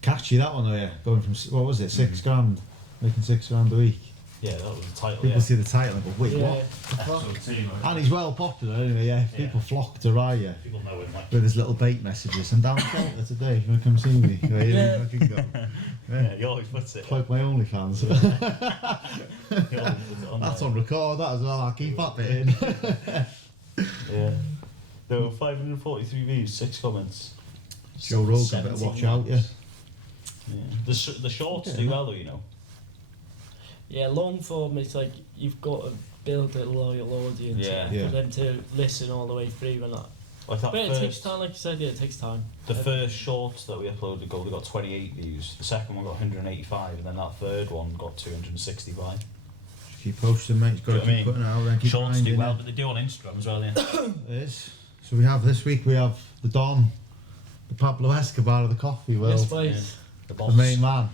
Catchy that one though, yeah. Going from, what was it, £6,000, making £6,000 a week. Yeah, that was the title. People see the title and go, wait, what? And he's well popular anyway, yeah. People flock to Raya. People know him like. With his little bait messages. I'm down Salter today, if you want to come see me. Yeah. I can go. Yeah, he always puts it. Plug my OnlyFans. on That's on record, that as well. I'll keep that bit in. Yeah. There were 543 views, 6 comments. Joe Rogan, better watch out, yeah. The shorts do well though, you know. Yeah, long form, it's like you've got to build a loyal audience for them to listen all the way through and that. Like that but it takes time, like you said, yeah, it takes time. The first shorts that we uploaded got 28 views, the second one got 185, and then that third one got 265. Just keep posting, mate. You've got to keep putting it out there and keep shorts do well, it. but they do on Instagram as well, yeah. It is. So we have this week, we have the Don, the Pablo Escobar of the coffee world. Yes, boys. The main man,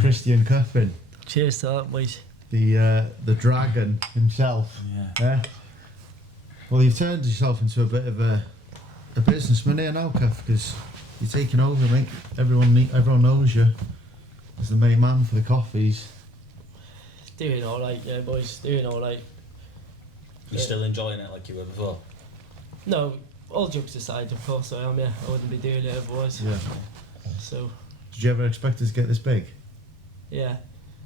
Kristian Cuffin. Cheers to that, boys. The dragon himself. Yeah. Well, you've turned yourself into a bit of a businessman here now, Cuff, because you're taking over, mate. Everyone knows you as the main man for the coffees. Doing all right, yeah, boys. Doing all right. You still enjoying it like you were before? No, all jokes aside, of course I am. Yeah, I wouldn't be doing it otherwise. Yeah. So. Did you ever expect us to get this big? Yeah.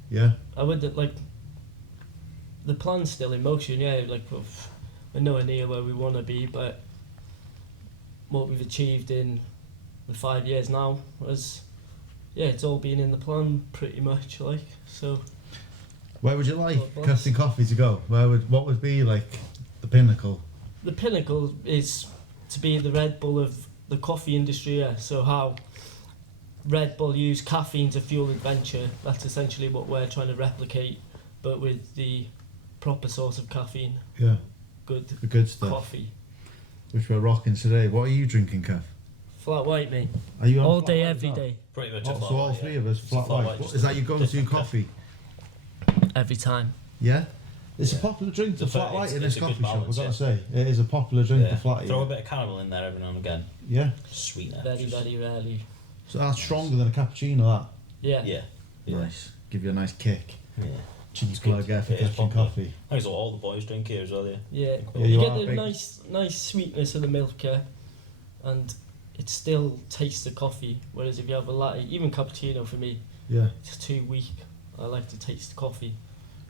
Yeah. I would like. The plan's still in motion. Yeah, like we're nowhere near where we want to be, but what we've achieved in the 5 years now was, yeah, it's all been in the plan pretty much. Like so. Where would you like Cuffin Coffee to go? What would be like the pinnacle? The pinnacle is to be the Red Bull of the coffee industry. Yeah. So how Red Bull use caffeine to fuel adventure. That's essentially what we're trying to replicate, but with the proper source of caffeine. Yeah. The good stuff. Coffee. Which we're rocking today. What are you drinking, Cuff? Flat white, mate. Are you on all day, every day? Pretty much. So all three of us flat white. Is that your go-to coffee? Every time. Yeah. It's a popular drink to flat white in this coffee shop. I've got to say, it is a popular drink to flat. Throw a bit of caramel in there every now and again. Yeah. Sweetener. Very, very rarely. So that's stronger than a cappuccino, that. Yeah. Yeah. Nice. Give you a nice kick. Yeah. Cheese plug for Cuffin Coffee. I think all the boys drink here as well, yeah. Yeah. Yeah, you get the nice sweetness of the milk, yeah, and it still tastes the coffee. Whereas if you have a latte, even cappuccino for me, it's too weak. I like to taste the coffee.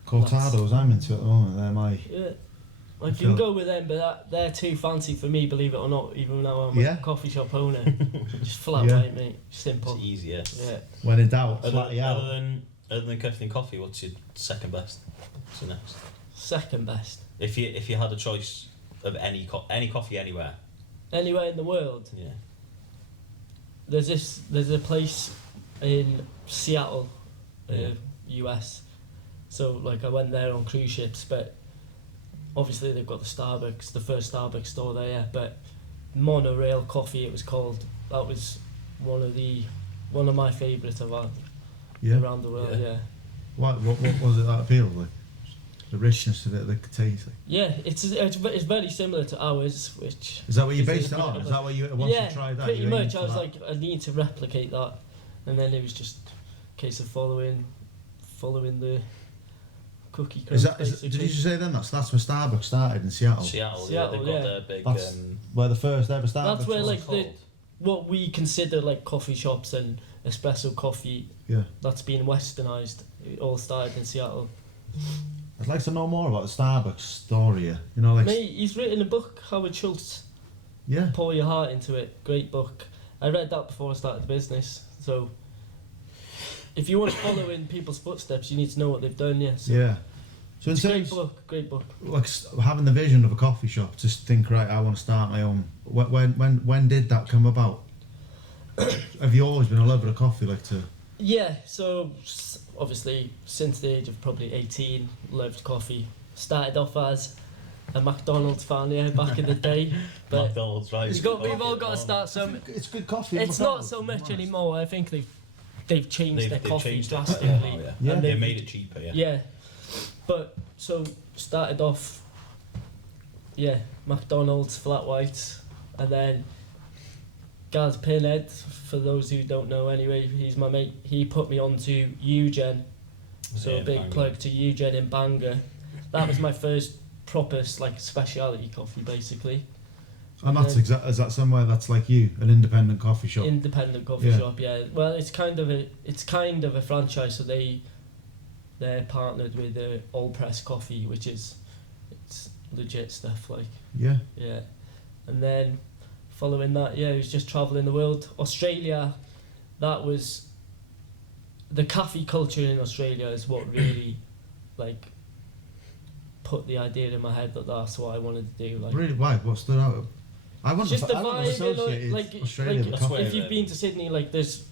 Cortados, I'm into at the moment. They're my. Yeah. Like you can go with them, but they're too fancy for me, believe it or not. Even though I'm a coffee shop owner, just flat white, mate. Simple. It's easier. Yeah. When in doubt, Other than Cuffin Coffee, what's your second best? What's the next? Second best. If you had a choice of any coffee anywhere. Anywhere in the world. Yeah. There's a place in Seattle, US. So like I went there on cruise ships, but obviously they've got the Starbucks, the first Starbucks store there. Yeah, but Monorail Coffee, it was called. That was one of my favourites of around the world. Yeah. What was it that appealed like? The richness of it, the taste. Yeah, it's very similar to ours, which. Is that what you based it on? Is that what you once you tried that? Pretty much. I was like, I need to replicate that, and then it was just a case of following the cookie crumbs. Did you say then that's where Starbucks started in Seattle? Seattle, yeah, they've got their big. That's where the first ever Starbucks. That's where like what we consider like coffee shops and espresso coffee. Yeah. That's been westernised. It all started in Seattle. I'd like to know more about the Starbucks story. You know, like. Mate, he's written a book, Howard Schultz. Yeah. Pour Your Heart Into It. Great book. I read that before I started the business. So, if you want to follow in people's footsteps, you need to know what they've done. Yeah. So Yeah. So it's a great book. Like having the vision of a coffee shop, just think, right, I want to start my own. When did that come about? Have you always been a lover of coffee, like to? Yeah. So obviously, since the age of probably 18, loved coffee. Started off as a McDonald's fan, yeah, back in the day. But McDonald's, right? We've all got to start some. It's good coffee. It's not so much anymore. I think they've changed their coffee drastically. Yeah. And they made it cheaper. Yeah. Yeah. But so started off, McDonald's flat whites, and then Gaz Pinhead, for those who don't know anyway, he's my mate. He put me on to Eugen, so a big plug to Eugen in Bangor. That was my first proper like speciality coffee, basically. And that's is that somewhere that's like you, an independent coffee shop? Independent coffee shop, yeah. Well, it's kind of a franchise, so they're partnered with All Press Coffee, which it's legit stuff, like. Yeah. Yeah, and then following that, it was just travelling the world. Australia, that was the coffee culture in Australia is what really like put the idea in my head that that's what I wanted to do. Like, really, why? What stood out? I wouldn't just the I wouldn't vibe, associate like Australia with coffee. if you've been to Sydney, like there's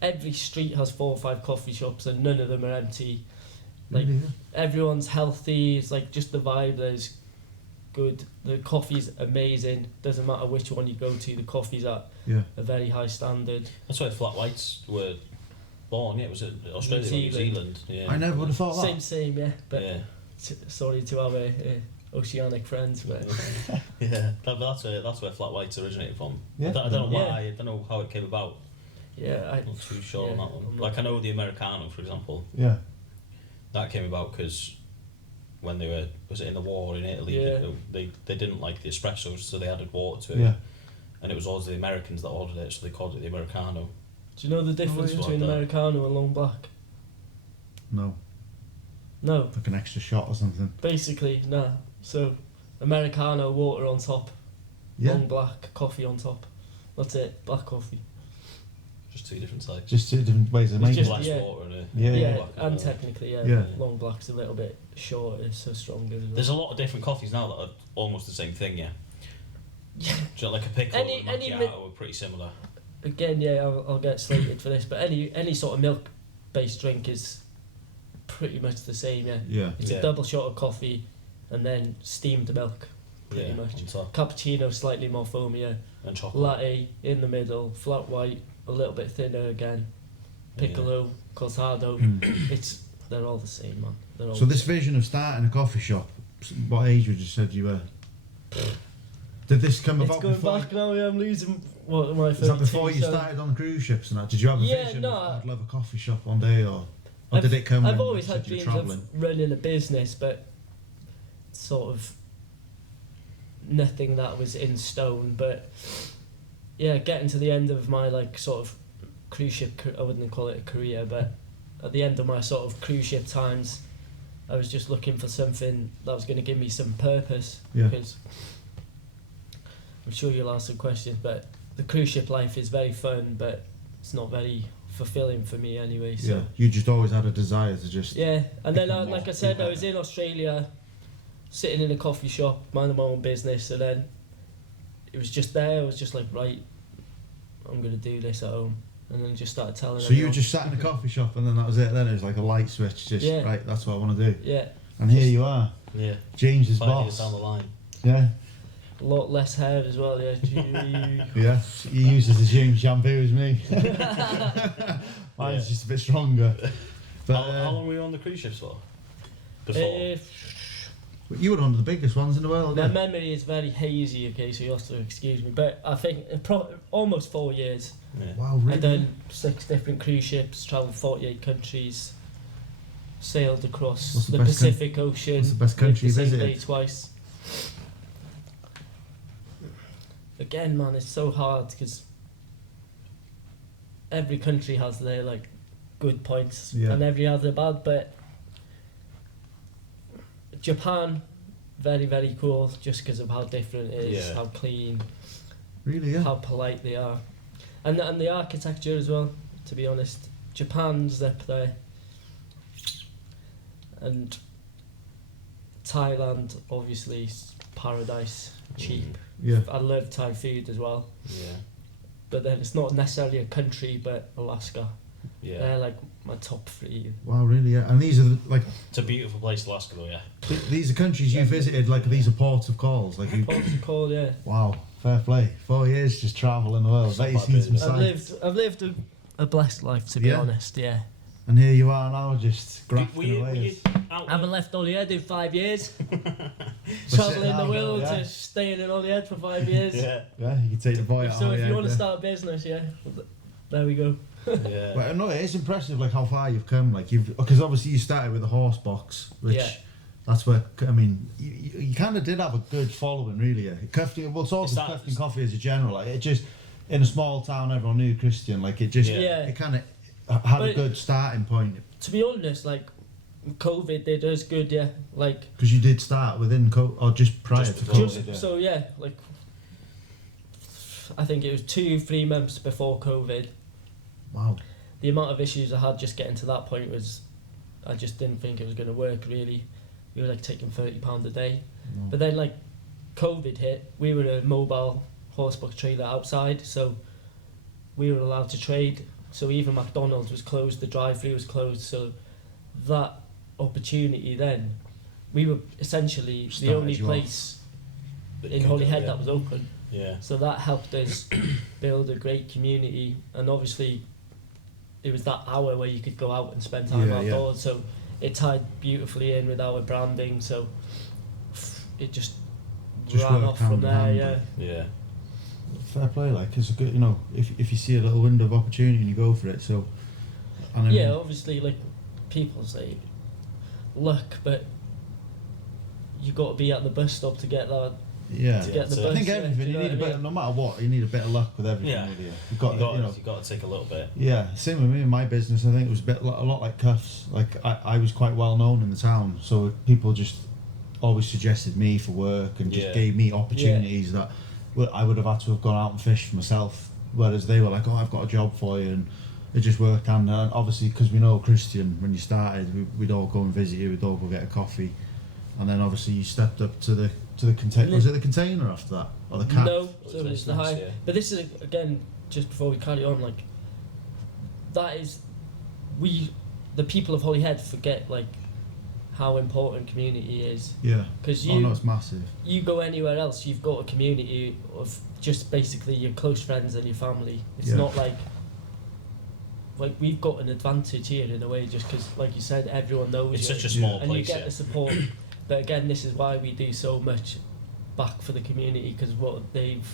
every street has 4 or 5 coffee shops and none of them are empty. Like Really, everyone's healthy. It's like just the vibe there's good. The coffee's amazing. Doesn't matter which one you go to. The coffee's at a very high standard. That's why flat whites were born. Yeah, it was in Australia, New Zealand. Yeah. I never would have thought that. Same, yeah. But sorry to our oceanic friends, but yeah, that's where flat whites originated from. Yeah. I don't know why. I don't know how it came about. Yeah, I'm not too sure on that one. Like I know the Americano, for example. Yeah. That came about because when they were in the war in Italy, they didn't like the espressos, so they added water to it. Yeah. And it was always the Americans that ordered it, so they called it the Americano. Do you know the difference between Americano and long black? No. No. Like an extra shot or something. Basically, nah. So Americano, water on top. Yeah. Long black, coffee on top. That's it. Black coffee. Just 2 different types. Just 2 different ways of making it. Less water and and technically, long black's a little bit shorter, so stronger. There's a lot of different coffees now that are almost the same thing, yeah. Do you know, like a pickle and a macchiato are pretty similar. Again, I'll get slated for this, but any sort of milk-based drink is pretty much the same, yeah. Yeah. It's a double shot of coffee and then steamed milk, pretty much. Cappuccino slightly more foamier. And chocolate. Latte in the middle, flat white, a little bit thinner again. Piccolo, cortado. They're all the same, man. So this vision of starting a coffee shop, what age would you said you were? Did this come about going before? back now, I'm losing my Is that before you started on the cruise ships and that? Did you have a vision of I'd love a coffee shop one day, or did it come I've when always had you dreams travelling? of running a business, but sort of nothing that was in stone. But yeah, getting to the end of my like sort of cruise ship, I wouldn't call it a career, but at the end of my sort of cruise ship times, I was just looking for something that was going to give me some purpose. Yeah. Because I'm sure you'll ask some questions, but the cruise ship life is very fun, but it's not very fulfilling for me anyway. So. Yeah, you just always had a desire to just... Yeah, and then like I said, I was in Australia, sitting in a coffee shop, minding my own business, and then it was just there, I was just like, right, I'm going to do this at home. And then just started telling So everyone. you just sat in a coffee shop and then that was it, then it was like a light switch, just, right, that's what I want to do. Yeah. And here you are. Yeah. James's 5 boss. years down the line. Yeah. A lot less hair as well, yeah. Yeah, he uses the same shampoo as me. Mine's just a bit stronger. But, how long were you on the cruise ships for? Before? You were one of the biggest ones in the world, My memory is very hazy, okay, so you have to excuse me. But I think almost 4 years. Yeah. Wow, really? I've done 6 different cruise ships, travelled 48 countries, sailed across the Pacific Ocean. What's the best country you visited? Same day twice. Again, man, it's so hard because every country has their like good points and every other bad. But Japan, very very cool, just because of how different it is, how clean, how polite they are, and the architecture as well. To be honest, Japan's up there, and Thailand, obviously, paradise, cheap. Yeah. I love Thai food as well. Yeah. But then it's not necessarily a country, but Alaska. Yeah. They're like my top 3. Wow, really? Yeah. And these are like. It's a beautiful place, Alaska, though. Yeah. These are countries you visited. Like these are ports of calls. Like ports of call, yeah. Wow, fair play. 4 years just travelling the world. Bet you've seen some sights. I've lived a blessed life, to be honest. Yeah. And here you are now, just grafting away. Were you out. I haven't left Holyhead in 5 years. But Travelling sitting the down, world yeah. to staying in Holyhead for 5 years. Yeah. Yeah, you can take the boy out. So if you want to yeah. start a business, yeah, there we go. Yeah. Well, no, it is impressive, like how far you've come. Like because obviously you started with a horse box, which Yeah. that's where I mean, you kind of did have a good following, really. Cuffin, well, sort of Cuffin Coffee as a general. Like it just in a small town, everyone knew Kristian. Like it just, it kind of had a good starting point. To be honest, like COVID did us good, yeah. Like Because you did start within or just prior to COVID. so yeah, like I think it was 2-3 months before COVID. Wow. The amount of issues I had just getting to that point was, I just didn't think it was going to work really. We were like taking £30 a day. No. But then like COVID hit, we were a mobile horsebox trailer outside, so we were allowed to trade. So even McDonald's was closed, the drive-through was closed, so that opportunity then, we were essentially the only place in Holyhead that was open. Yeah. So that helped us build a great community, and obviously it was that hour where you could go out and spend time outdoors, so it tied beautifully in with our branding, so it just ran off from there. Yeah. Fair play, like it's a good, if you see a little window of opportunity and you go for it. So, and I mean, obviously, like people say, luck, but you got to be at the bus stop to get that. Yeah, to get the I bus, think everything you need a bit. No matter what, you need a bit of luck with everything. Yeah. Really. You've got to take a little bit. Yeah, same with me in my business. I think it was a lot like Cuffs. Like I was quite well known in the town, so people just always suggested me for work and just gave me opportunities that I would have had to have gone out and fished for myself. Whereas they were like, "Oh, I've got a job for you," and it just worked. And obviously, because we know Kristian, when you started, we'd all go and visit you. We'd all go get a coffee, and then obviously you stepped up to the container. Was it the container after that, or the cap? No, so it was the high. Yeah. But this is again, just before we carry on, like that is, the people of Holyhead forget like how important community is. Yeah. Because it's massive. You go anywhere else, you've got a community of just basically your close friends and your family. It's not like we've got an advantage here in a way, just because, like you said, everyone knows It's you. such a small and place. you get the support. But again, this is why we do so much back for the community, because what they've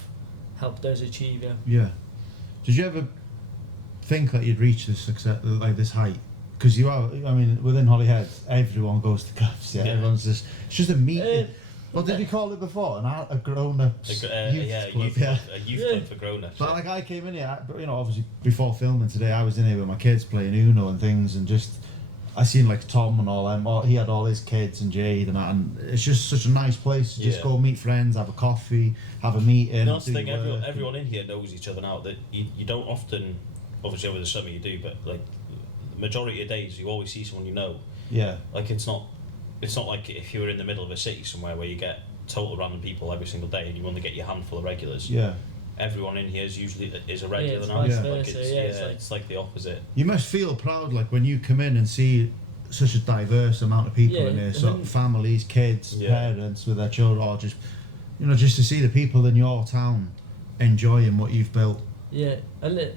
helped us achieve. Yeah. Did you ever think that you'd reach this success, like this height? Because you are, I mean, within Holyhead, everyone goes to Cuffs. Yeah, everyone's just, it's just a meeting. What did you call it before? A grown-ups youth club. A youth club for grown-ups. But like I came in here, obviously before filming today, I was in here with my kids playing Uno and things, and just I seen like Tom and all them. He had all his kids and Jade and that, and it's just such a nice place to just go meet friends, have a coffee, have a meeting. That's the thing. Everyone in here knows each other now. That you don't often, obviously over the summer you do, but like the majority of days you always see someone you know. Yeah. Like it's not like if you were in the middle of a city somewhere where you get total random people every single day and you only get your handful of regulars. Yeah. Everyone in here is a regular now. It's like the opposite. You must feel proud, like when you come in and see such a diverse amount of people in here, so families, kids, parents with their children, or just just to see the people in your town enjoying what you've built. Yeah, and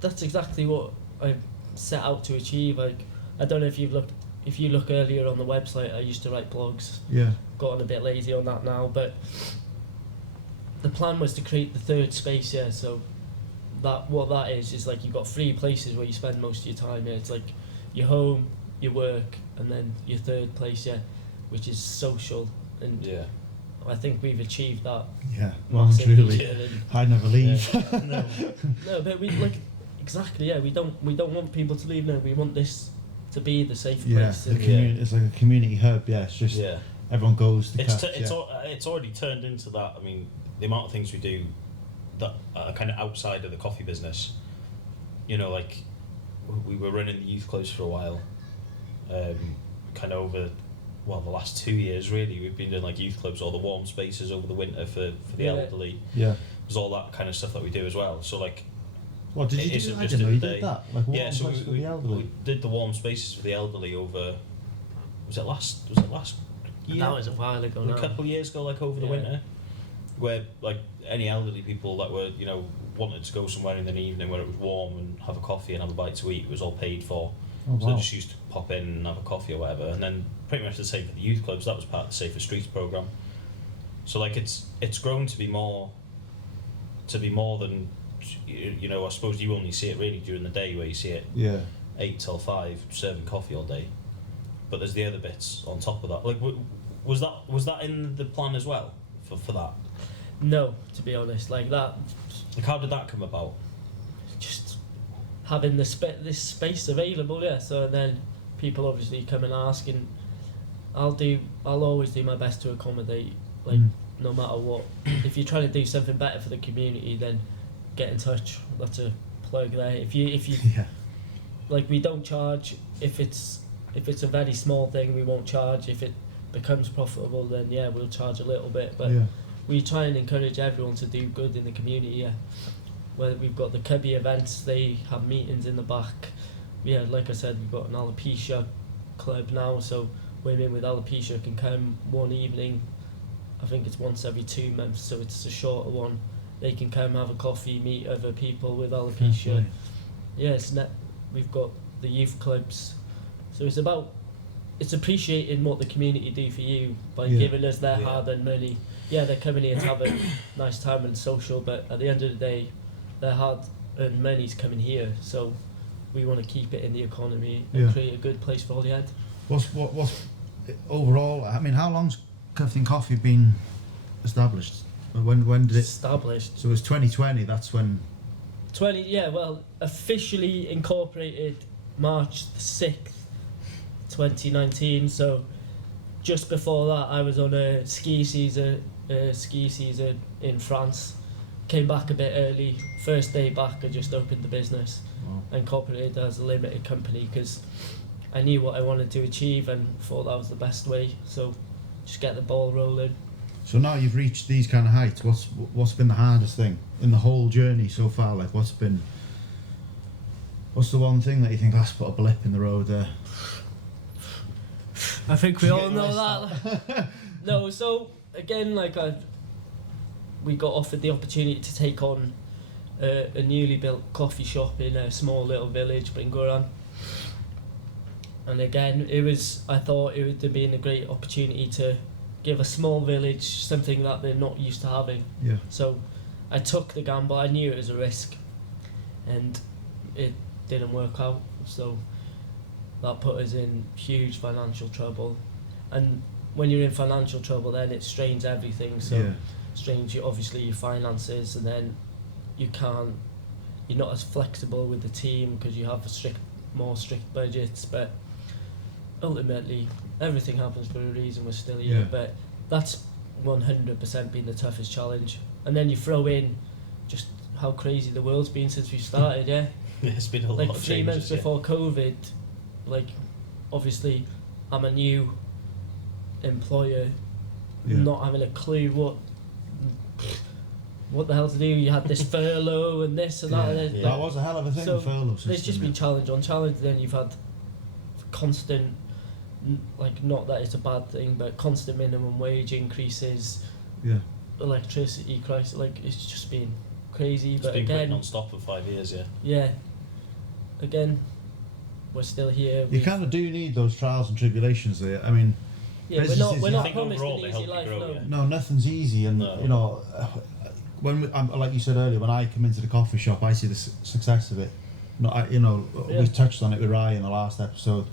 that's exactly what I set out to achieve. Like, I don't know if you look earlier on the website, I used to write blogs. Yeah. Gotten a bit lazy on that now, but the plan was to create the third space. Yeah, so what that is like you've got 3 places where you spend most of your time. Yeah, it's like your home, your work, and then your third place. Yeah, which is social. And I think we've achieved that. Yeah, well, truly. I'd never leave. No, but we exactly. Yeah, we don't want people to leave. No, we want this to be the safe place. Yeah, it's like a community hub. Yeah, it's just everyone goes to it's already turned into that. I mean, the amount of things we do that are kind of outside of the coffee business. Like we were running the youth clubs for a while, kind of over the last 2 years really. We've been doing like youth clubs or the warm spaces over the winter for the elderly. Yeah, there's all that kind of stuff that we do as well. So like, what did you do? I didn't know you did that. Like warm spaces for the elderly. We did the warm spaces for the elderly over. Was it last year? That was a while ago. A couple of years ago, like over the winter, where like any elderly people that were wanted to go somewhere in the evening where it was warm and have a coffee and have a bite to eat, it was all paid for. Oh, So they wow. just used to pop in and have a coffee or whatever. And then pretty much the same for the youth clubs. That was part of the Safer Streets programme. So like it's grown to be more than, you know, I suppose you only see it really during the day, where you see it Yeah. 8 till 5 serving coffee all day. But there's the other bits on top of that. Like, was that in the plan as well for that? No, to be honest, like that, Like, how did that come about? just having this space available, yeah. So then people obviously come and ask, and I'll always do my best to accommodate, like no matter what. If you're trying to do something better for the community, then get in touch. That's a plug there. If you Yeah. like, we don't charge if it's a very small thing. We won't charge. If it becomes profitable, then yeah, we'll charge a little bit. But Yeah. we try and encourage everyone to do good in the community. Yeah, whether we've got the cubby events, they have meetings in the back. Yeah, like I said, we've got an alopecia club now, so women with alopecia can come one evening. I think it's once every 2 months, so it's a shorter one. They can come have a coffee, meet other people with alopecia. Yeah, we've got the youth clubs, so it's appreciating what the community do for you by giving us their hard-earned money. Yeah, they're coming here to have a nice time and social, but at the end of the day, their hard-earned money's coming here, so we want to keep it in the economy and create a good place for all the ed. What's overall? I mean, how long's Cuffin Coffee been established? When did it? Established. So it was 2020. That's when. 20, yeah, well, officially incorporated March the 6th, 2019, so just before that I was on a ski season in France. Came back a bit early. First day back, I just opened the business, incorporated as a limited company, because I knew what I wanted to achieve and thought that was the best way, so just get the ball rolling. So now you've reached these kind of heights. What's been the hardest thing in the whole journey so far? Like, what's the one thing that you think, let's put a blip in the road there? I think we all know that. No, so again, like we got offered the opportunity to take on a newly built coffee shop in a small little village, Bringoran. And again, I thought it would have been a great opportunity to give a small village something that they're not used to having. Yeah. So I took the gamble. I knew it was a risk, and it didn't work out. So that put us in huge financial trouble. And when you're in financial trouble, then it strains everything. So strains obviously your finances, and then you're not as flexible with the team because you have more strict budgets. But ultimately, everything happens for a reason. We're still here. Yeah. But that's 100% been the toughest challenge. And then you throw in just how crazy the world's been since we started. Yeah. It's been a lot Like of 3 changes, months before COVID, like obviously I'm a new employer, not having a clue what the hell to do. You had this furlough and this and that. And That was a hell of a thing, so the furlough system. there's just been challenge on challenge. Then you've had constant, like, not that it's a bad thing, but constant minimum wage increases, electricity crisis. Like, it's just been crazy. It's but been again, non-stop for 5 years, again, we're still here. You kind of do need those trials and tribulations there. I mean, we're businesses, not I think promised overall an they easy help you life. grow, No. yeah. no, nothing's easy, and No. you know, like you said earlier, when I come into the coffee shop, I see the success of it. We touched on it with Ryan in the last episode.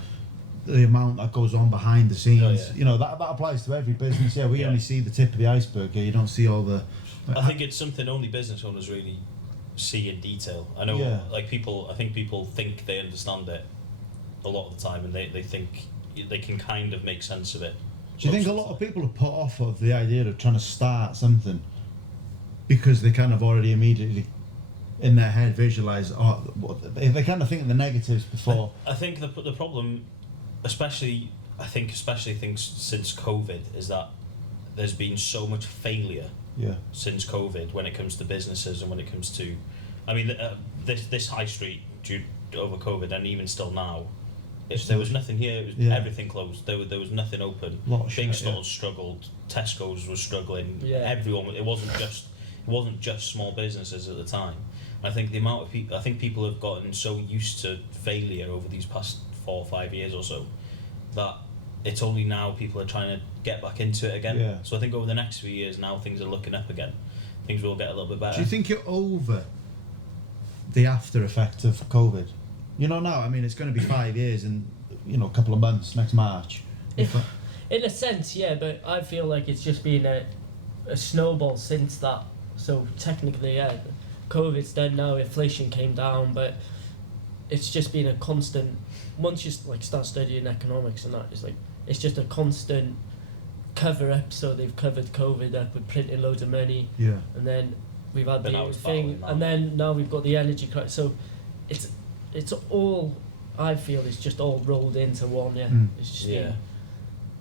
The amount that goes on behind the scenes, that applies to every business. Yeah, we only see the tip of the iceberg. Yeah, you don't see all the. I think it's something only business owners really see in detail. I know, I think people think they understand it a lot of the time, and they think they can kind of make sense of it. Do you think a lot of people are put off of the idea of trying to start something because they kind of already immediately in their head visualise, they kind of think the negatives before? I think the problem, especially things since COVID, is that there's been so much failure since COVID when it comes to businesses and when it comes to, I mean, this high street over COVID, and even still now, there was nothing here. It was everything closed. There was nothing open. Big stores struggled. Tesco's was struggling. Everyone. It wasn't just small businesses at the time. I think the amount of people. I think people have gotten so used to failure over these past 4 or 5 years or so, that it's only now people are trying to get back into it again. Yeah. So I think over the next few years now things are looking up again. Things will get a little bit better. Do you think you're over the after effect of COVID? You know, now, I mean, it's going to be 5 years and, you know, a couple of months, next March. In a sense, yeah, but I feel like it's just been a snowball since that. So technically, yeah, COVID's dead now, inflation came down, but it's just been a constant. Once you like start studying economics and that, it's just a constant cover up. So they've covered COVID up with printing loads of money, Yeah. and then we've had But now the it's thing, battling and that. then now we've got the energy crisis. So it's all, I feel it's just all rolled into one. Yeah, Mm. it's just Yeah. been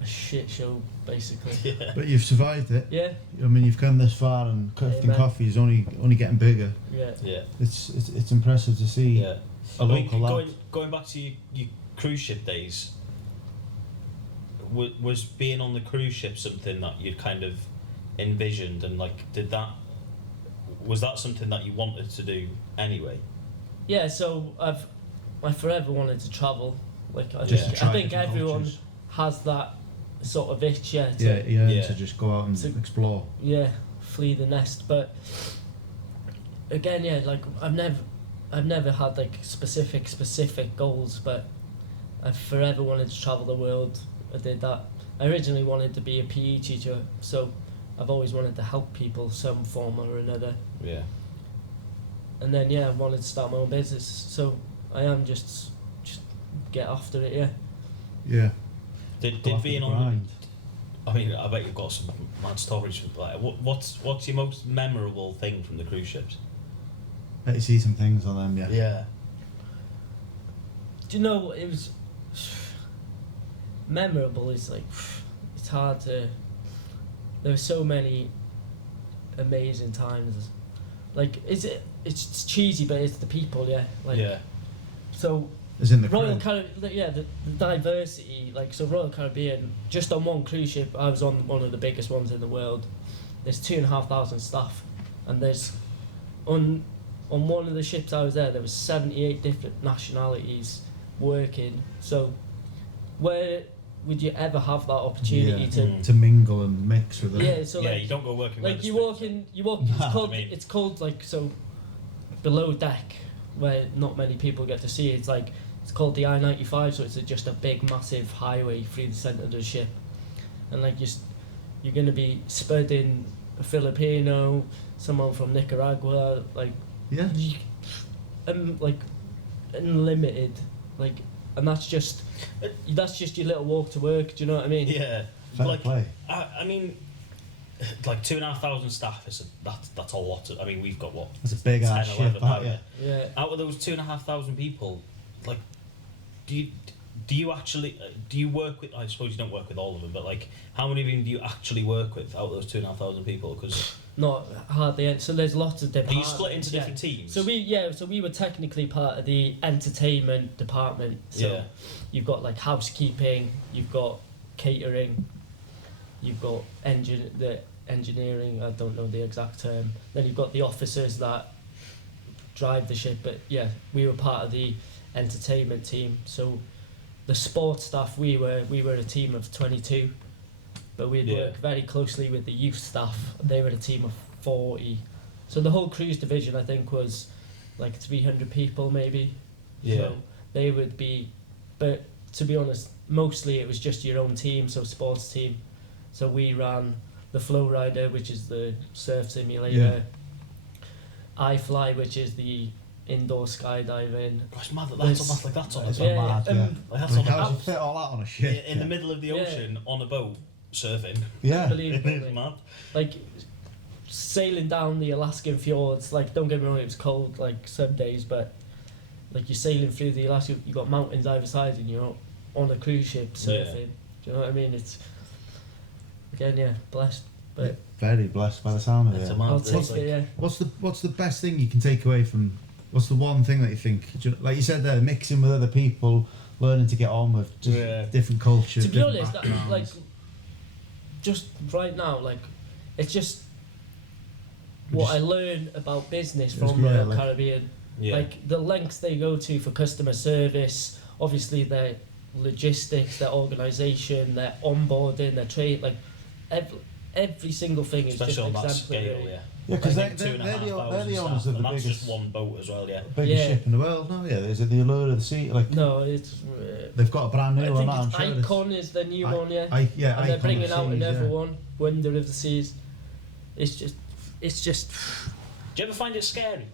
a shit show basically. Yeah. But you've survived it. Yeah, I mean, you've come this far, and Cuffin Amen. Coffee is only getting bigger. yeah. Yeah. It's impressive to see Yeah. a local lad. Going back to your cruise ship days, was being on the cruise ship something that you'd kind of envisioned, and like was that something that you wanted to do anyway? Yeah, so I forever wanted to travel. Like I Just to think, try I think different everyone cultures. has that sort of itch, yeah, to Yeah, Yeah. to just go out and To- explore. yeah, flee the nest. But again, yeah, like I've never had like specific goals, but I've forever wanted to travel the world. I did that. I originally wanted to be a PE teacher, so I've always wanted to help people some form or another. Yeah. And then yeah, I wanted to start my own business, so I am just get after it, yeah. Yeah. Did Go after being the on grind. I mean, I bet you've got some mad stories from like what's your most memorable thing from the cruise ships? Let you see some things on them, yeah. Yeah. Do you know it was memorable? It's like it's hard to. There were so many amazing times. Like, it's cheesy, but it's the people, yeah. Like, Yeah. So As in the Royal crew. Caribbean, yeah, the diversity. Like, so Royal Caribbean, just on one cruise ship, I was on one of the biggest ones in the world. There's 2,500 staff, and there's on one of the ships I was there was 78 different nationalities working. So where would you ever have that opportunity Mm. to mingle and mix with them. yeah, so yeah, like, you don't go working like with you the walk Spirits. in, Nah, it's called, I mean- it's called like, so below deck, where not many people get to see it, it's called the I-95, so it's just a big massive highway through the centre of the ship, and like you're going to be spudding a Filipino, someone from Nicaragua, like Yeah. like unlimited, like, and that's just your little walk to work. Do you know what I mean? Yeah. Fair like play. I mean, like 2,500 staff that's a lot. I mean, we've got what? It's a big 10, ass 11 ship, now, that, yeah. Yeah. Out of those 2,500 people, like, do you actually do you work with? I suppose you don't work with all of them, but like, how many of them do you actually work with out of those 2,500 people? Because Not hardly. So there's lots of are departments. you split into yeah. different teams? So we were technically part of the entertainment department. So Yeah. you've got like housekeeping, you've got catering, you've got engineering. I don't know the exact term. Then you've got the officers that drive the ship. But yeah, we were part of the entertainment team. So the sports staff, we were a team of 22. But we'd Yeah. work very closely with the youth staff. They were a team of 40. So the whole cruise division, I think, was like 300 people maybe. Yeah. So they would be, but to be honest, mostly it was just your own team, so sports team. So we ran the Flow Rider, which is the surf simulator. iFly, which is the indoor skydiving. Gosh, mad that There's- that's on. That's on. That's as well. mad, yeah. That's Like, on how do you Abs- fit all that on a ship? in the middle of the Yeah. ocean on a boat surfing. Yeah. Unbelievable. It's mad. Like sailing down the Alaskan fjords, like, don't get me wrong, it was cold like some days, but like you're sailing through the Alaska, you've got mountains either side and you're on a cruise ship surfing. Do you know what I mean? It's again, yeah, blessed. But Very blessed by the sound of It's it. a mad I'll thing. take it, yeah. What's the best thing you can take away from? What's the one thing that you think? Like you said there, mixing with other people, learning to get on with just Yeah. different cultures. To be different honest, that, backgrounds. like, just right now, like, it's just what I learn about business It was from good, Royal like- Caribbean. Yeah. Like the lengths they go to for customer service, obviously their logistics, their organisation, their onboarding, their trade, like every single thing is Especially on just that exemplary. scale, yeah. Yeah, because Like they're 2,500 the owners staff, of the and that's biggest just one boat as well, yeah. biggest Yeah. ship in the world. No, yeah, is it the Allure of the Sea? Like No, it's. they've got a brand I new one. think I'm it's sure Icon is the new one, yeah. yeah, And they're Icon bringing of out Seas, another yeah. one, Wonder of the Seas. It's just. Do you ever find it scary?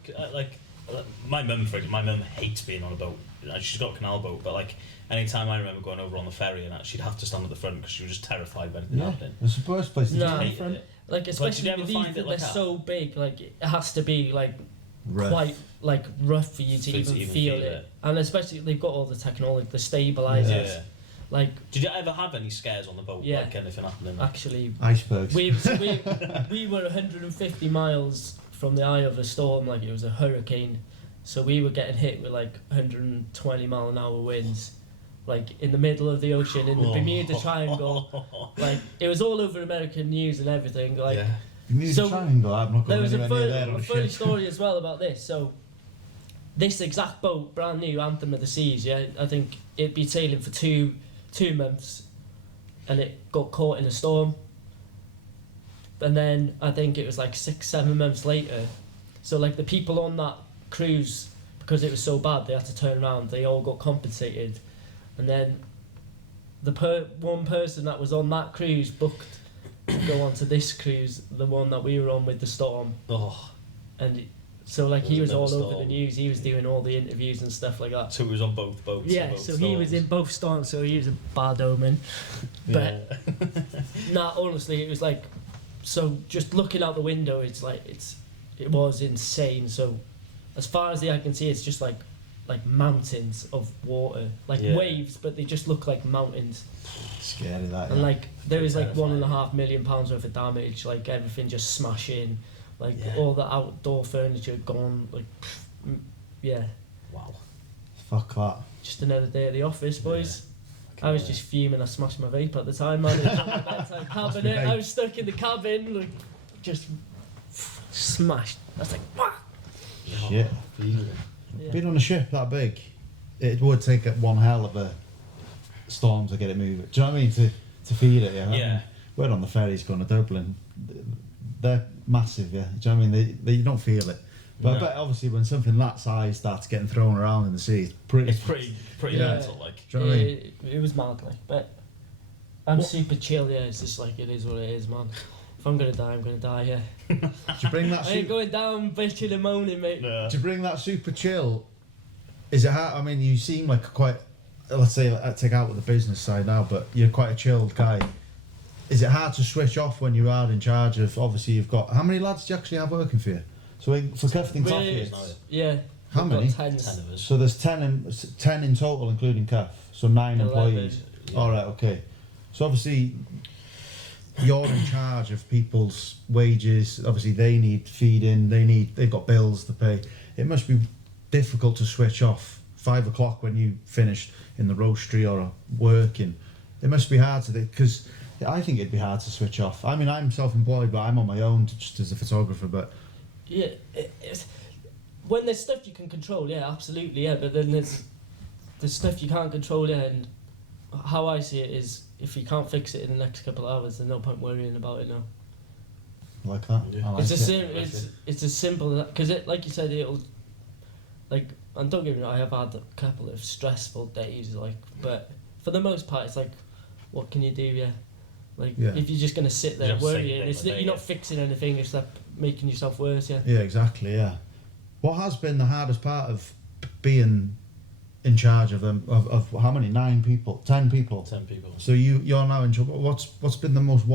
My mum, for example, my mum hates being on a boat. She's got a canal boat, but like anytime I remember going over on the ferry and that, she'd have to stand at the front because she was just terrified of anything Yeah, happening. it's the worst place to No. be Hated from. it. Like, But especially did you with ever these, find that it they're like that? so big, like, it has to be, like, Rough. quite, like, rough for you to For you even, to even feel feel it. it. And especially, they've got all the technology, the stabilisers. Yeah. Like, Did you ever have any scares on the boat? Yeah. Like anything happening? actually, Icebergs. we were 150 miles from the eye of a storm, like, it was a hurricane. So we were getting hit with, like, 120 mile an hour winds. Like, in the middle of the ocean, in the Bermuda Triangle. Like, it was all over American news and everything. Like, yeah. Bermuda So, Triangle. I'm not there going was a anywhere near there on a funny ship. story as well about this. So, this exact boat, brand new, Anthem of the Seas, yeah, I think it'd be sailing for two months, and it got caught in a storm. And then I think it was like 6-7 months later. So like the people on that cruise, because it was so bad, they had to turn around. They all got compensated, and then the one person that was on that cruise booked to go on to this cruise, the one that we were on with the storm. Oh, And so like he was There all was over another the storm. news. He was doing all the interviews and stuff like that. so it was on both boats. and Yeah, both so he was in storms. both storms. So he was a bad omen. But Yeah. nah, honestly, it was like, so just looking out the window, it's like it was insane. So as far as the eye can see, it's just like mountains of water, like Yeah. waves, but they just look like mountains. Scary that. And Yeah. like there was like Terrifying. £1.5 million worth of damage, like everything just smashing, like Yeah. all the outdoor furniture gone, like yeah, Wow. Fuck that. just another day at the office, boys. Yeah. I was just fuming. I smashed my vape at the time, man. It was on the bedside cabinet. I was stuck in the cabin, like just smashed. I was like, what? Shit. Yeah. Being on a ship that big, it would take one hell of a storm to get it moving. Do you know what I mean? To feed it, yeah. Yeah. We're on the ferries going to Dublin. They're massive, yeah. Do you know what I mean? You don't feel it. But I No. bet obviously when something that size starts getting thrown around in the sea, it's pretty. It's pretty Yeah. mental, like. Do you know what I mean? It was mad, like, but I'm What- super chill. Yeah, it's just like it is what it is, man. If I'm gonna die, I'm gonna die. Yeah, Do you bring that? I ain't going down bitching and moaning, mate. No. Do you bring that super chill? Is it hard? I mean, you seem like quite. Let's say I take out with the business side now, but you're quite a chilled guy. Is it hard to switch off when you are in charge of? Obviously, you've got how many lads do you actually have working for you? So for Cuffin We're- Coffee, it's not- Yeah. How we've got many? 10. 10 of us. so there's 10 in total, including Cuff. So 9 employees. Yeah. All right, okay. So obviously, you're in charge of people's wages. Obviously, they need feeding. They've got bills to pay. It must be difficult to switch off 5 o'clock when you finish in the roastery or working. It must be hard to because I think it'd be hard to switch off. I mean, I'm self-employed, but I'm on my own just as a photographer. But Yeah. When there's stuff you can control, yeah, absolutely, yeah. But then there's stuff you can't control, yeah. And how I see it is, if you can't fix it in the next couple of hours, there's no point worrying about it now. like that, Yeah. I like It's as it. it's as simple as that, because it, like you said, it'll like, and don't get me wrong, I have had a couple of stressful days, like, but for the most part, it's like, what can you do? Yeah, like Yeah. if you're just gonna sit You there have to say worrying, day it's by day, you're not yeah. fixing anything, it's like making yourself worse. Yeah. Yeah, exactly. Yeah. What has been the hardest part of being in charge of them? Of how many? 9 people, 10 people. 10 people. So you're now in charge. What's been the most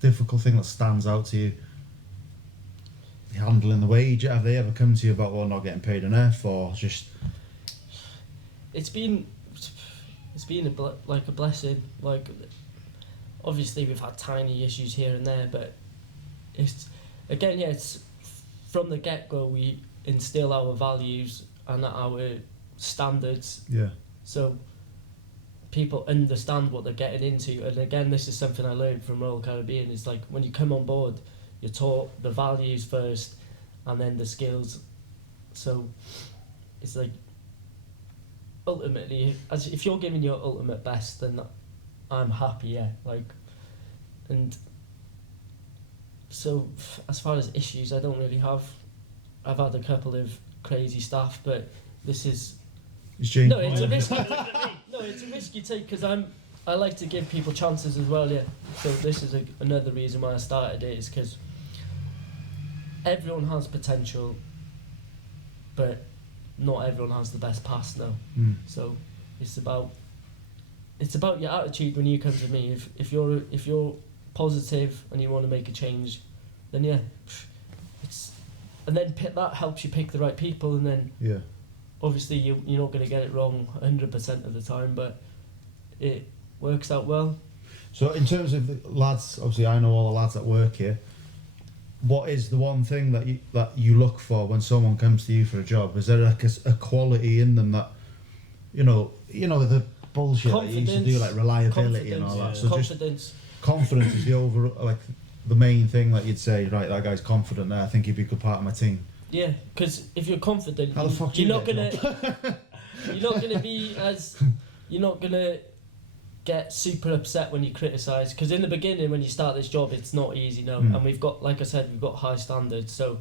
difficult thing that stands out to you? Handling the wage. Have they ever come to you about not getting paid enough, or just? It's been like a blessing. Like, obviously we've had tiny issues here and there, but it's again, yeah, it's from the get-go we instill our values and our standards, Yeah. so people understand what they're getting into. And again, this is something I learned from Royal Caribbean, is like when you come on board, you're taught the values first and then the skills. So it's like, ultimately, if you're giving your ultimate best, then I'm happy, yeah. Like, and so as far as issues, I don't really have. I've had a couple of crazy staff, but this is It's Jane. no, it's a risk. No, it's a risk you take because I like to give people chances as well, yeah. So this is another reason why I started it, is because everyone has potential, but not everyone has the best pass now. So it's about your attitude when you come to me. If you're positive and you want to make a change, then yeah, and then that helps you pick the right people, and then obviously you're not going to get it wrong 100% of the time, but it works out well. So in terms of the lads, obviously I know all the lads that work here. What is the one thing that you look for when someone comes to you for a job? Is there like a quality in them that, you know the bullshit that you used to do, like reliability and all that? So confidence. Confidence is the main thing that you'd say, right, that guy's confident there, I think he'd be a good part of my team. Yeah, because if you're confident, How the fuck you're do you you're not gonna get super upset when you criticise, because in the beginning when you start this job it's not easy, no. And we've got, like I said, we've got high standards, so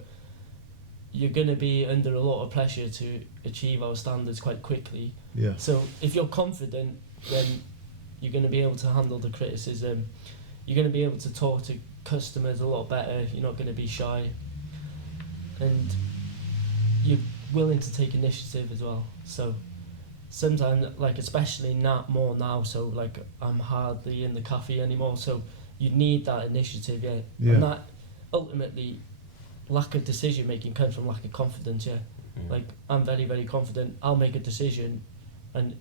you're going to be under a lot of pressure to achieve our standards quite quickly. Yeah. So if you're confident, then you're going to be able to handle the criticism, you're going to be able to talk to customers a lot better, you're not going to be shy, and you're willing to take initiative as well. So sometimes, like especially more now, so like I'm hardly in the cafe anymore, so you need that initiative, yeah. And that ultimately, lack of decision making comes from lack of confidence, yeah. Like I'm very, very confident, I'll make a decision and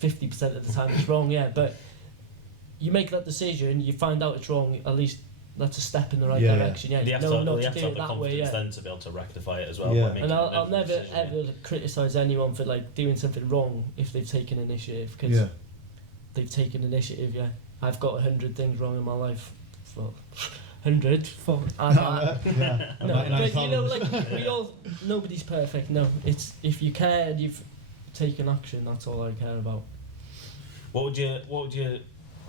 50% of the time it's wrong, yeah, but you make that decision, you find out it's wrong, at least that's a step in the right direction, yeah. You have to have the confidence then to be able to rectify it as well. Yeah. And I'll never ever criticise anyone for like doing something wrong if they've taken initiative, because they've taken initiative, yeah. I've got 100 things wrong in my life. 100 for Yeah. No, but you know, like nobody's perfect. No, it's if you care and you've taken action, that's all I care about. What would you,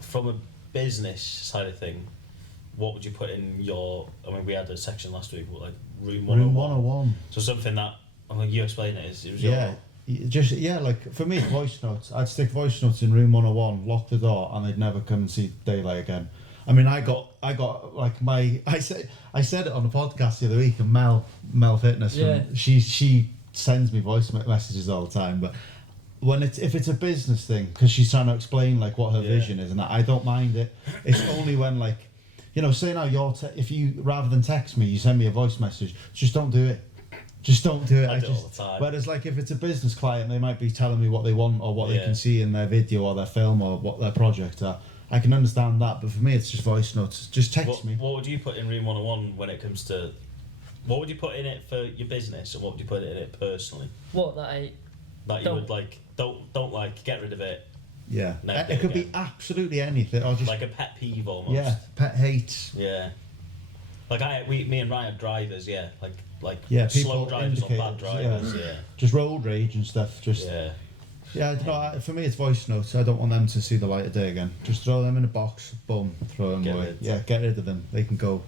from a business side of thing, what would you put in your? I mean, we had a section last week, like room 101. Room 101. So something that, I mean, you explain it. It was like for me, voice notes. I'd stick voice notes in room 101, lock the door, and they'd never come and see daylight again. I mean, I got like I said it on the podcast the other week, and Mel Fitness. She sends me voice messages all the time, but if it's a business thing, because she's trying to explain like what her vision is, and I don't mind it. It's only when like, you know, say now if you rather than text me, you send me a voice message. Just don't do it. Just don't do it. I do it all the time. Whereas like if it's a business client, they might be telling me what they want or what they can see in their video or their film or what their project are. I can understand that, but for me it's just voice notes. Just text me. What would you put in room 101 when it comes to? What would you put in it for your business, and what would you put in it personally? What that you would like don't like, get rid of it. Yeah, it could be absolutely anything, or just like a pet peeve almost. Yeah, pet hate. Yeah, like me and Ryan have drivers. Yeah, like slow drivers or bad drivers. Yeah, just road rage and stuff. Yeah, no, for me it's voice notes. I don't want them to see the light of day again. Just throw them in a box, boom, throw them away. Get rid of them. They can go.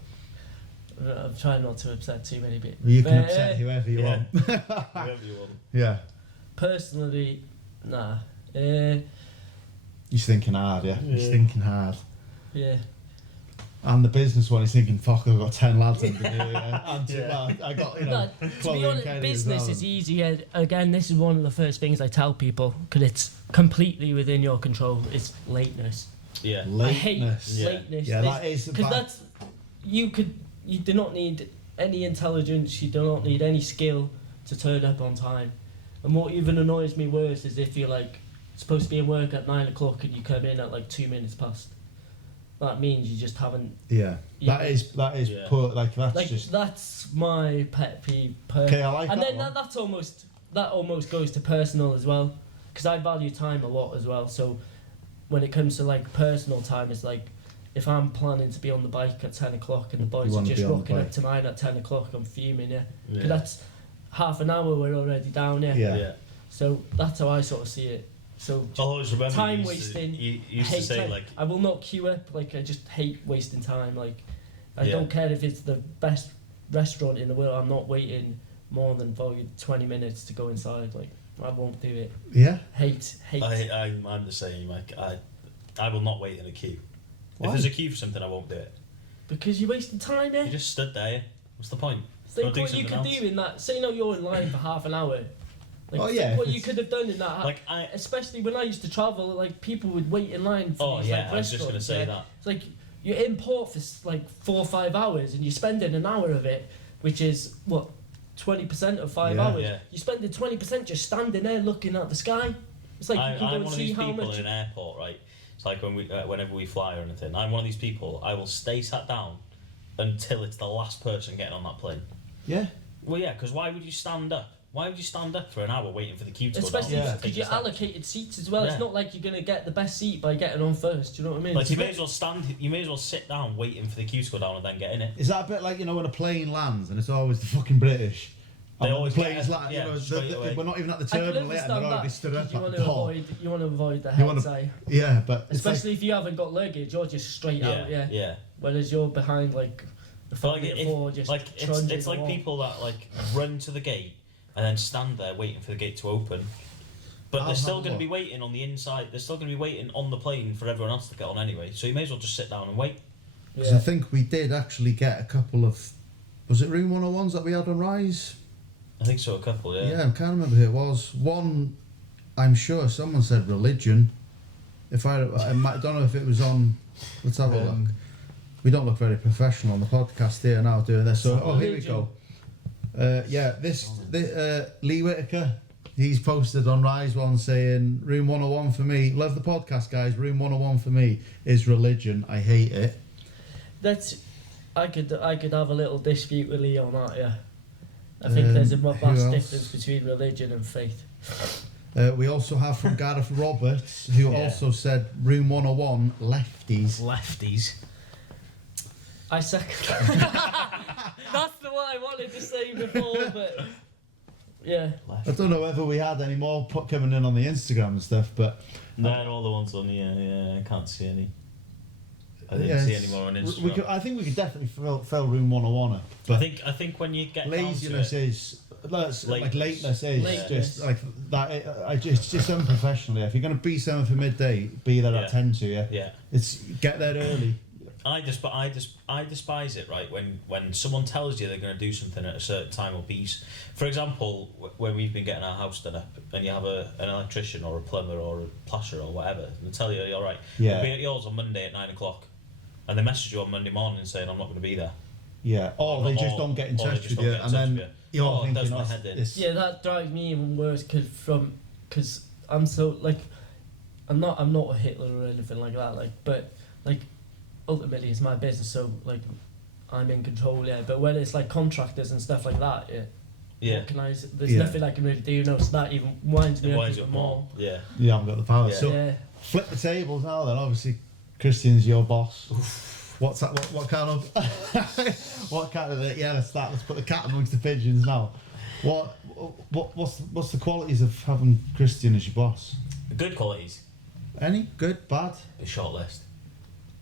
I'm trying not to upset too many people. You can upset whoever you want. Whoever you want. Yeah. Personally, nah. He's thinking hard, yeah. He's thinking hard. Yeah. And the business one, he's thinking, fuck, I've got 10 lads under me. I got, you know, to be honest, business is easy. Again, this is one of the first things I tell people, because it's completely within your control. It's lateness. Yeah. Lateness. I hate lateness. Yeah, that is because you do not need any intelligence. You do not need any skill to turn up on time. And what even annoys me worse is if you're like supposed to be in work at 9 o'clock and you come in at like 2 minutes past. That means you just haven't. Yeah, that is poor. Like that's like, just. That's my pet peeve. Okay, I like and that. And then that almost goes to personal as well, because I value time a lot as well. So when it comes to like personal time, it's like if I'm planning to be on the bike at 10 o'clock and the boys are just rocking up to mine at 10 o'clock, I'm fuming. Yeah. That's half an hour we're already down. Yeah. So that's how I sort of see it. So I always remember time you wasting. used to say time. like, I will not queue up. Like I just hate wasting time. Like I Yeah. don't care if it's the best restaurant in the world. I'm not waiting more than probably 20 minutes to go inside. Like I won't do it. Yeah. Hate. I'm the same. Like I will not wait in a queue. Why? If there's a queue for something, I won't do it. Because you're wasting time, You eh? just stood there. What's the point? Think do what you something could else. do in that. Say, you're in line for half an hour. Like, Oh, think yeah, what if you it's- could have done in that. Like I. Especially when I used to travel, like people would wait in line for Oh these yeah, like I was just restaurants. gonna say yeah. that. It's like you're in port for like 4 or 5 hours, and you're spending an hour of it, which is what 20% of 5 Yeah. hours. Yeah. You're spending 20% just standing there looking at the sky. It's like you can go I'm and one of see these how people much. in an airport, right? It's like when whenever we fly or anything. I'm one of these people. I will stay sat down until it's the last person getting on that plane. Yeah. Well, yeah, because why would you stand up? Why would you stand up for an hour waiting for the queue to Especially go down? Yeah. because you're allocated seats as well. Yeah. It's not like you're gonna get the best seat by getting on first. Do you know what I mean? Like It's you a may bit- as well stand. You may as well sit down waiting for the queue to go down and then get in it. Is that a bit like, when a plane lands and it's always the fucking British? They And always the plane's get- like, yeah, straight away. we're not even at the I can terminal yet and they're understand already that stood because up you at want the to door. avoid the You wanna- head's eye. Yeah, but it's Especially if you haven't got luggage, you're just straight out. Yeah. yeah. Whereas you're behind like the But like, family of four, just it's trudging like along. people that like run to the gate and then stand there waiting for the gate to open. But I'll they're still have a going to be look. waiting on the inside. They're still going to be waiting on the plane for everyone else to get on anyway. So you may as well just sit down and wait. Because I think we did actually get a couple of, was it Room 101s that we had on Rise? I think so, a couple, yeah. Yeah, I can't remember who it was. One, I'm sure someone said religion. If I don't know if it was on. Let's have a look. We don't look very professional on the podcast here now doing this. So, here we go. Lee Whitaker, he's posted on Rise one saying, Room 101 for me. Love the podcast, guys. Room 101 for me is religion. I hate it. I could have a little dispute with Lee on that. Yeah, I think there's a who vast else? difference between religion and faith. We also have from Gareth Roberts, who Yeah. also said Room 101 lefties. Lefties. I second. That's the one I wanted to say before, but yeah. I don't know whether we had any more coming in on the Instagram and stuff, but No, all the ones on yeah, I can't see any. I didn't yeah, see it's- any more on we Instagram. could, I think we could definitely fill Room 101 up. But I think when you get laziness down to it, is like lateness is Lateness. just like that. It's just unprofessional. If you're going to be something for midday, be there Yeah. at 10 to you. yeah. It's get there early. I despise it, right? When someone tells you they're going to do something at a certain time or piece. For example, when we've been getting our house done up, and you have an electrician or a plumber or a plasterer or whatever, and they tell you, all right, Yeah. we'll be at yours on Monday at 9 o'clock, and they message you on Monday morning saying I'm not going to be there. Yeah. Or they just don't get in or they touch just with don't you, get in and touch then with you're Oh, it thinking, does my head in. this. Yeah, that drives me even worse because I'm so like I'm not a Hitler or anything like that. Like, but like ultimately it's my business, so like I'm in control. Yeah, but when it's like contractors and stuff like that, Yeah. what can I? There's Yeah. nothing I can really do. No, so that even winds me It up winds even up more. Yeah. You haven't got the power. Yeah. So Yeah. flip the tables now. Then obviously, Kristian's your boss. What's that? What kind of? What kind of? Yeah, let's put the cat amongst the pigeons now. What's the qualities of having Kristian as your boss? Good qualities. Any good, bad? A short list.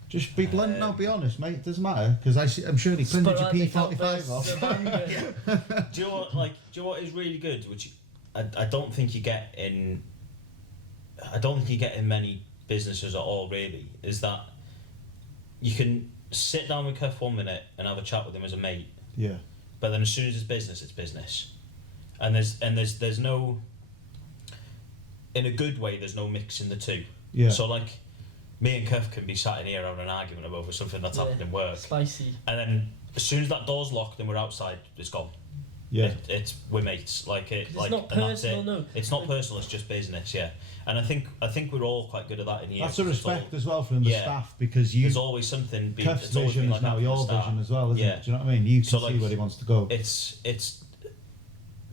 Just be blunt now. Be honest, mate. It doesn't matter because I'm sure he printed your Sporadic P45 outbursts off. of anger. Do you know what is really good, which I don't think you get in. I don't think you get in many businesses at all. Really, is that you can sit down with Cuff 1 minute and have a chat with him as a mate, Yeah. but then as soon as it's business, and there's no. In a good way, there's no mixing the two. Yeah. So like, me and Cuff can be sat in here having an argument over something that's happened in work, Spicy. and then as soon as that door's locked and we're outside, it's gone. Yeah. It's we're mates. Like it. 'Cause Like it's not and that's personal, it. no. It's not personal. It's just business. Yeah. And I think we're all quite good at that in here. That's a 'cause it's respect all- as well from the Yeah. staff because you. There's always something. Cuff's it's always been vision like is now that from the your start. vision as well, isn't Yeah. it? Do you know what I mean? You can So, see like, where he wants to go. It's.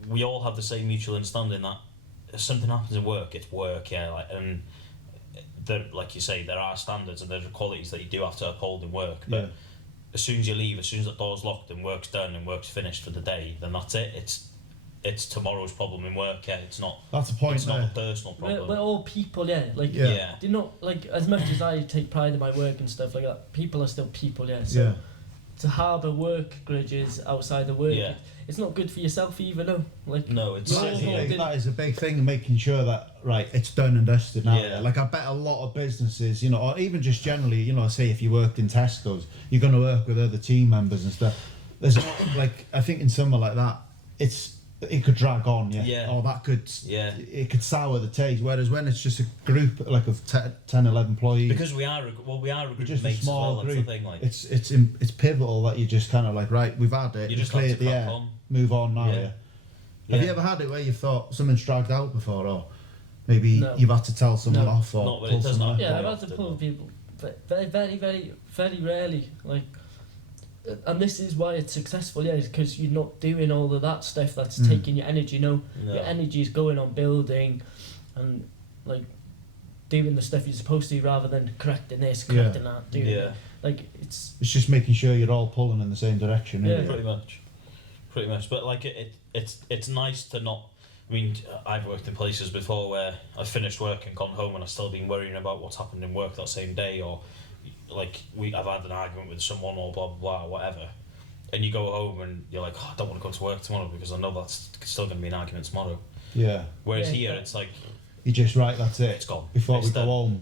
We all have the same mutual understanding that if something happens in work, it's work. Yeah. Like and. Like you say, there are standards and there's qualities that you do have to uphold in work. But Yeah. as soon as you leave, as soon as that door's locked and work's done and work's finished for the day, then that's it. it's tomorrow's problem in work. Yeah, it's not. That's the point It's not there. a personal problem. We're all people, yeah. Like, Yeah. do you know, like, as much as I take pride in my work and stuff like that, people are still people, yeah. So Yeah. to harbour work grudges outside of work, Yeah. it's not good for yourself either, no. Like, No, it's That is, a certainly. Yeah. big, that is a big thing, making sure that, right, it's done and dusted now. Yeah. Like, I bet a lot of businesses, you know, or even just generally, you know, say if you worked in Tesco's, you're going to work with other team members and stuff. There's, like, I think in somewhere like that, it could drag on, yeah. Yeah. Or that could, Yeah. it could sour the taste. Whereas when it's just a group, like, of 10, 11 employees, Because we are a group just of a mates as well. small That's the group, thing. Like, it's pivotal that you just kind of like, right, we've had it, you we've just have cleared to the crack air, on. move on now, Yeah. yeah. Yeah. Have you ever had it where you thought something's dragged out before, or maybe No. you've had to tell someone No. off or Not really, pull it does someone not. off? yeah, very I've had to often, pull no. people very, very, very, very rarely. Like, and this is why it's successful, yeah, because you're not doing all of that stuff that's taking your energy. No, No. your energy is going on building and like doing the stuff you're supposed to, rather than correcting this, correcting that, doing Yeah. like it's It's just making sure you're all pulling in the same direction, Yeah. really. Pretty much. But like it's nice to not. I mean, I've worked in places before where I've finished work and gone home and I've still been worrying about what's happened in work that same day, or like I've had an argument with someone or blah blah blah or whatever, and you go home and you're like, oh, I don't want to go to work tomorrow because I know that's still going to be an argument tomorrow. Yeah. Whereas Yeah, here yeah. it's like You just, right, that's it. it's gone. Before It's we go done. home,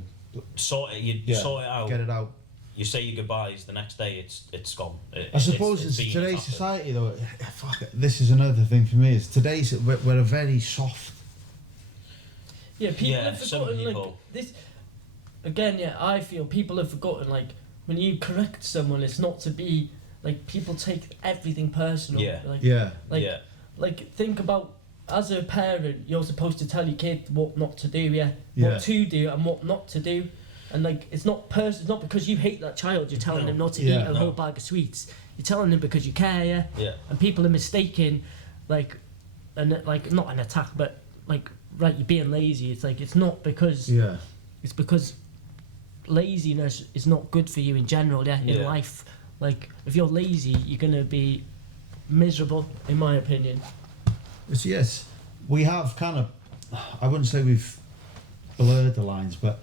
Sort it. You yeah, sort it out. get it out. You say your goodbyes. The next day it's gone. I suppose it's been, today's happened. society, though. Fuck it, this is another thing for me. Is today's we're a very soft. yeah. People Yeah, have some forgotten like people. this. Again, yeah, I feel people have forgotten like when you correct someone, it's not to be like people take everything personal. Yeah. Like, Yeah. Like, yeah. like think about, as a parent, you're supposed to tell your kid what not to do, Yeah. what to do and what not to do, and like it's not it's not because you hate that child you're telling No. them not to Yeah. eat a whole bag of sweets. You're telling them because you care, yeah. Yeah. And people are mistaken, like, and like not an attack, but like, right, you're being lazy. It's like it's not because Yeah. it's because laziness is not good for you in general, yeah, in Yeah. life. Like if you're lazy, you're gonna be miserable, in my opinion. It's, yes, we have kind of. I wouldn't say we've blurred the lines, but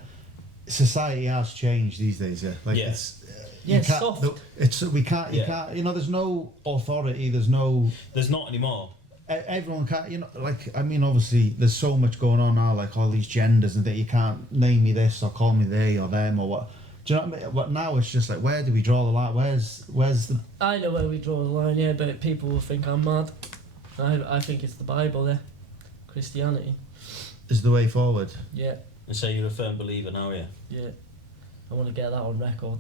society has changed these days. Yeah, like Yeah. it's. Yeah, you can't, soft. It's we can't. You Yeah. can't. You know, there's no authority. There's no. There's not anymore. Everyone can't. You know, like I mean, obviously, there's so much going on now. Like all these genders and that you can't name me this or call me they or them or what. Do you know what I mean? But now it's just like, where do we draw the line? Where's the? I know where we draw the line, yeah, but people will think I'm mad. I think it's the Bible, yeah. Christianity, Is the way forward? yeah, And say you're a firm believer now, yeah. yeah. I want to get that on record.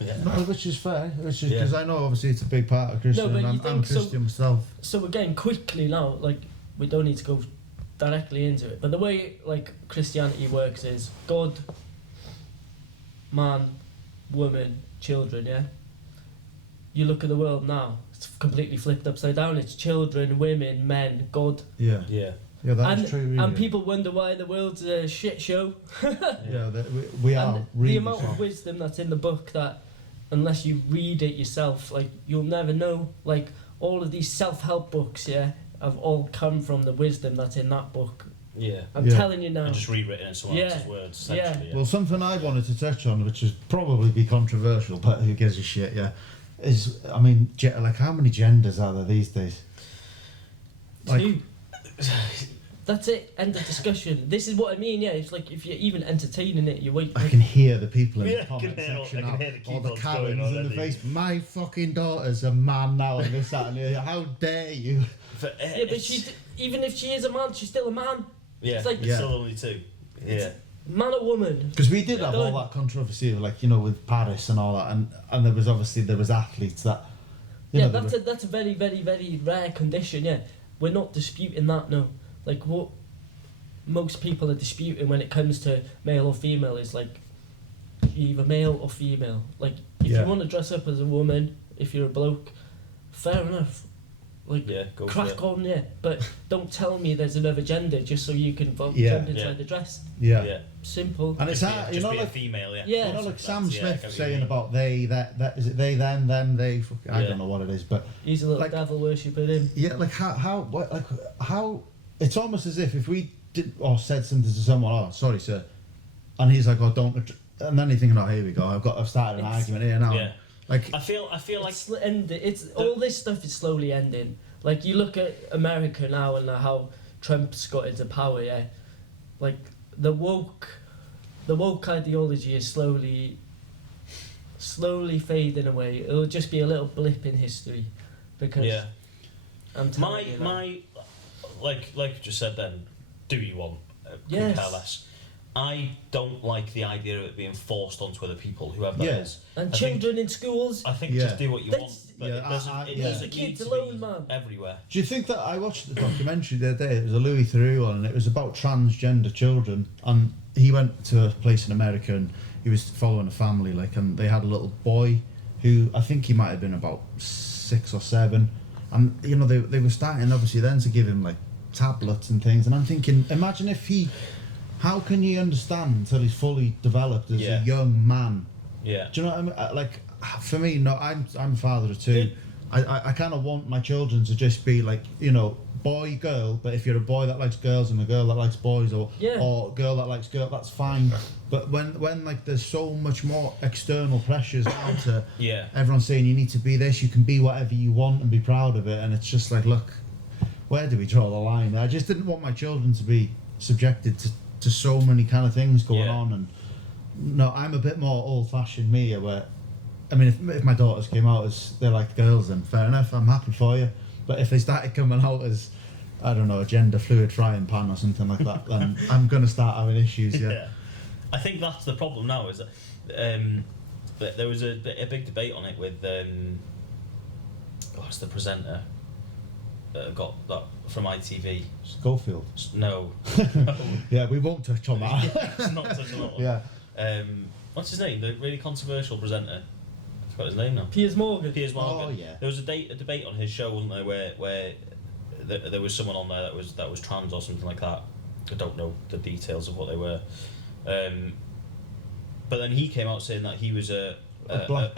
Yeah. No, which is fair. Which is Yeah. because I know obviously it's a big part of Christian. No, but you I'm think so- Christian myself. So again, quickly now, like, we don't need to go directly into it, but the way, like, Christianity works is God, man, woman, children, yeah? You look at the world now, it's completely flipped upside down. It's children, women, men, God. Yeah. Yeah. Yeah, that's and, true. Really. and people wonder why the world's a shit show. Yeah, we are And really the amount soft. of wisdom that's in the book, that unless you read it yourself, like, you'll never know. Like, all of these self-help books, yeah, have all come from the wisdom that's in that book. Yeah. I'm Yeah. telling you now. And just rewritten in someone Yeah. else's words, Yeah. essentially. Yeah. Well, something I wanted to touch on, which is probably be controversial, but who gives a shit? Yeah, is I mean, like how many genders are there these days? Like, Two. That's it. End of discussion. This is what I mean. Yeah, it's like if you're even entertaining it, you're waiting. I can hear the people in Yeah, the I can comment hear all- section I can now. hear the All the keyboards going Karens in the already. face. My fucking daughter's a man now, and this, that, and the other. How dare you? But, Yeah, but she's, even if she is a man, she's still a man. Yeah, it's like- it's Yeah. still only two. Yeah. Man or woman. Because we did have all Done. that controversy, of, like, you know, with Paris and all that, and there was obviously athletes that. You Yeah, know, they that's a very, very, very rare condition. Yeah, we're not disputing that. No, like what most people are disputing when it comes to male or female is like you're either male or female. Like if Yeah. you want to dress up as a woman, if you're a bloke, fair enough. Like, go for crack it. on, yeah. But don't tell me there's another gender just so you can vote Yeah. gender inside Yeah. the dress. Yeah. Simple. And it's Just hard, be, you just know, be a like, female, yeah. Yeah. you know, like Sam Yeah, I Smith get what you saying mean. about they, that is it they, them, they, I Yeah. don't know what it is, but He's a little like- devil worshipper, him. yeah, like how, it's almost as if we did, or said something to someone, oh, sorry, sir, and he's like, oh, don't, and then you're thinking, oh, here we go, I've started an It's- argument here now. Yeah. Like, I feel like It's all this stuff is slowly ending. Like, you look at America now and how Trump's got into power, yeah. Like, the woke ideology is slowly fading away. It'll just be a little blip in history, because yeah. I'm telling you, My like you just said then, do you want? Yes. Care less. I don't like the idea of it being forced onto other people, whoever that Yeah. is. and I think- children in schools. I think Yeah. just do what you That's- want, but Yeah, it doesn't. I- It yeah. doesn't Leave the need kids to alone, be man. everywhere. do you think that I watched the documentary the other day? It was a Louis Theroux one, and it was about transgender children. And he went to a place in America, and he was following a family, like, and they had a little boy who I think he might have been about 6 or 7, and you know they were starting obviously then to give him like tablets and things, and I'm thinking, imagine if how can you understand until he's fully developed as Yeah. a young man? Yeah. Do you know what I mean? Like, for me, no, I'm a father of 2. I kind of want my children to just be like, you know, boy, girl. But if you're a boy that likes girls and a girl that likes boys, or girl that likes girl, that's fine. But when like there's so much more external pressures now to Yeah. everyone's saying you need to be this, you can be whatever you want and be proud of it, and it's just like, look, where do we draw the line? I just didn't want my children to be subjected to so many kind of things going on, and no, I'm a bit more old-fashioned me, where, I mean, if my daughters came out as they like girls, then fair enough, I'm happy for you. But if they started coming out as, I don't know, a gender fluid frying pan or something like that, then I'm gonna start having issues. Yeah. I think that's the problem now. Is that there was a big debate on it with what's the presenter got that from ITV? Schofield. No. Yeah, we won't touch on that. It's not touching on that one. Yeah. What's his name? The really controversial presenter. I forgot his name now. Piers Morgan. Piers Morgan. Oh, yeah. There was a debate on his show, wasn't there, where there was someone on there that was trans or something like that. I don't know the details of what they were. But then he came out saying that he was a black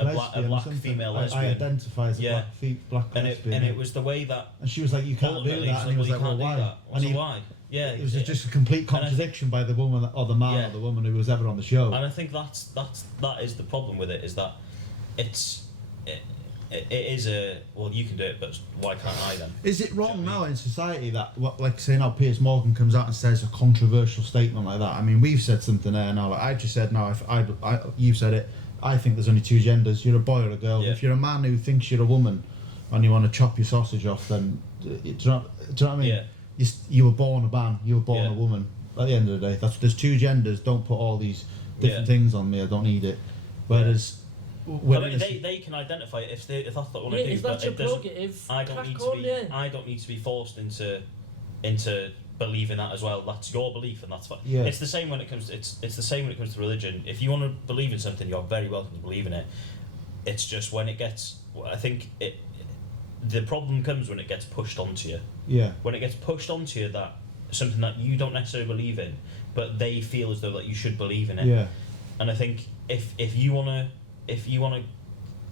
female lesbian. I identify as a black and lesbian. it was the way that. And she was like, "You can't do ultimately, that," and he was like, "Well, why?" And why? Yeah, it was just a complete contradiction by the woman or the man or the woman who was ever on the show. And I think that is the problem with it, is that it is a, well, you can do it, but why can't I then? Is it wrong now in society that, like, say now Piers Morgan comes out and says a controversial statement like that? I mean, we've said something there now. Like, I just said now, if you've said it, I think there's only 2 genders. You're a boy or a girl. Yeah. If you're a man who thinks you're a woman and you want to chop your sausage off, then do you know what I mean? Yeah. You were born a man. You were born a woman. At the end of the day, there's 2 genders. Don't put all these different things on me. I don't need it. Whereas. Well, I mean, they can identify it if that's what they want to do. If that's your But it doesn't. prerogative, I don't need to be forced into believing that as well. That's your belief, and that's fine. Yeah. It's the same when it comes. It's the same when it comes to religion. If you want to believe in something, you're very welcome to believe in it. It's just when it gets. I think the problem comes when it gets pushed onto you. Yeah. When it gets pushed onto you, that something that you don't necessarily believe in, but they feel as though that you should believe in it. Yeah. And I think if you want to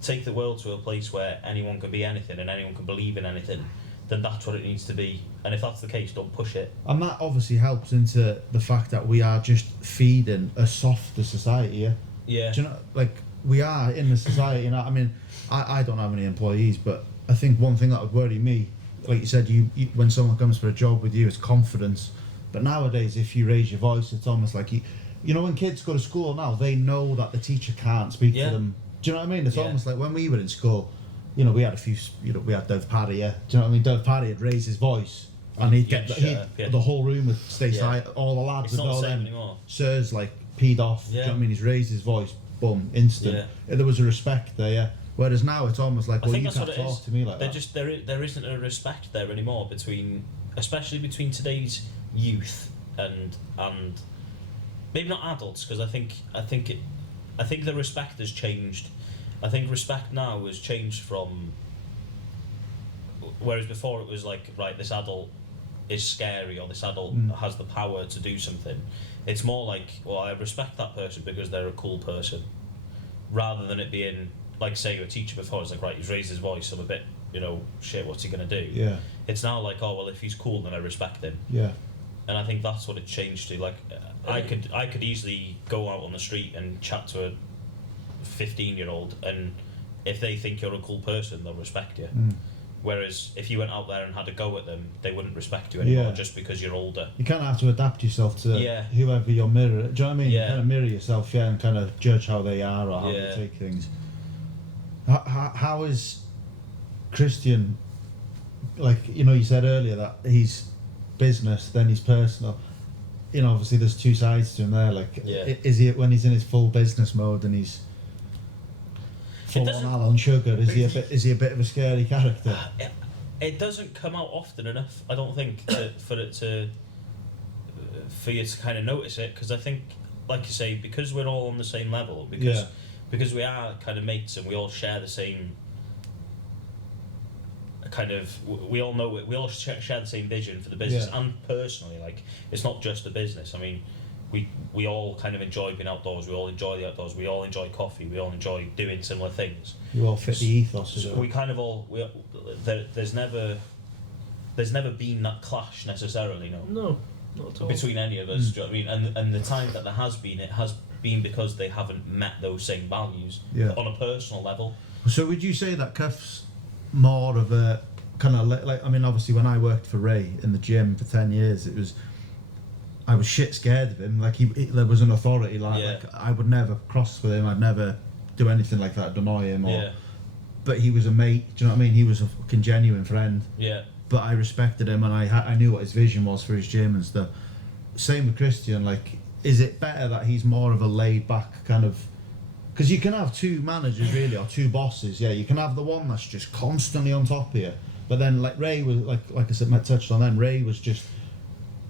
take the world to a place where anyone can be anything and anyone can believe in anything, then that's what it needs to be. And if that's the case, don't push it. And that obviously helps into the fact that we are just feeding a softer society. Yeah. Yeah. Do you know, like, we are in the society. You know, I mean, I don't have any employees, but I think one thing that would worry me, like you said, you when someone comes for a job with you, it's confidence. But nowadays, if you raise your voice, it's almost like you know, when kids go to school now, they know that the teacher can't speak to them. Do you know what I mean? It's almost like when we were in school, you know, we had we had Dove Paddy, yeah. Do you know what I mean? Dove Paddy would raise his voice, and he'd get the whole room would stay silent. All the lads would It's not go the same then. anymore. Sir's like peed off. Do you know what I mean? He's raised his voice, boom, instant. Yeah. There was a respect there, yeah. Whereas now it's almost like, well, you can't talk to me like that. There isn't a respect there anymore especially between today's youth and maybe not adults, because I think the respect has changed. I think respect now has changed from whereas before it was like, right, this adult is scary, or this adult has the power to do something. It's more like, well, I respect that person because they're a cool person, rather than it being like, say, your teacher before, it's like, right, he's raised his voice, I'm a bit, shit, what's he gonna do? Yeah. It's now like, oh well, if he's cool, then I respect him. Yeah. And I think that's what it changed to. Like, I could easily go out on the street and chat to a 15-year-old, and if they think you're a cool person, they'll respect you. Whereas if you went out there and had a go at them, they wouldn't respect you anymore, just because you're older. You kind of have to adapt yourself to whoever you're mirroring. Do you know what I mean? Yeah. You kind of mirror yourself, and kind of judge how they are or how they take things. How is Kristian, like, you said earlier that he's business, then he's personal. Obviously there's two sides to him there. Like, is he, when he's in his full business mode and he's full on Alan Sugar, is he a bit of a scary character? It doesn't come out often enough, I don't think, for you to kind of notice it, because I think, like you say, because we're all on the same level, because we are kind of mates and we all share the same kind of, we all share the same vision for the business, and personally, like, it's not just the business. I mean, we all kind of enjoy being outdoors, we all enjoy the outdoors, we all enjoy coffee, we all enjoy doing similar things. You all fit the ethos. So we kind of all, there's never been that clash necessarily, No, not at all. between any of us. Do you know what I mean? And the time that there has been, it has been because they haven't met those same values on a personal level. So would you say that Cuff's more of a kind of like, I mean, obviously when I worked for Ray in the gym for 10 years, I was shit scared of him. Like, there was an authority, like I would never cross with him, I'd never do anything like that to annoy him, but he was a mate, do you know what I mean? He was a fucking genuine friend. But I respected him, and I knew what his vision was for his gym and stuff. Same with Kristian. Like, is it better that he's more of a laid back kind of, because you can have two managers really, or two bosses. You can have the one that's just constantly on top of you, but then like Ray was, like I said, Matt touched on then, Ray was just,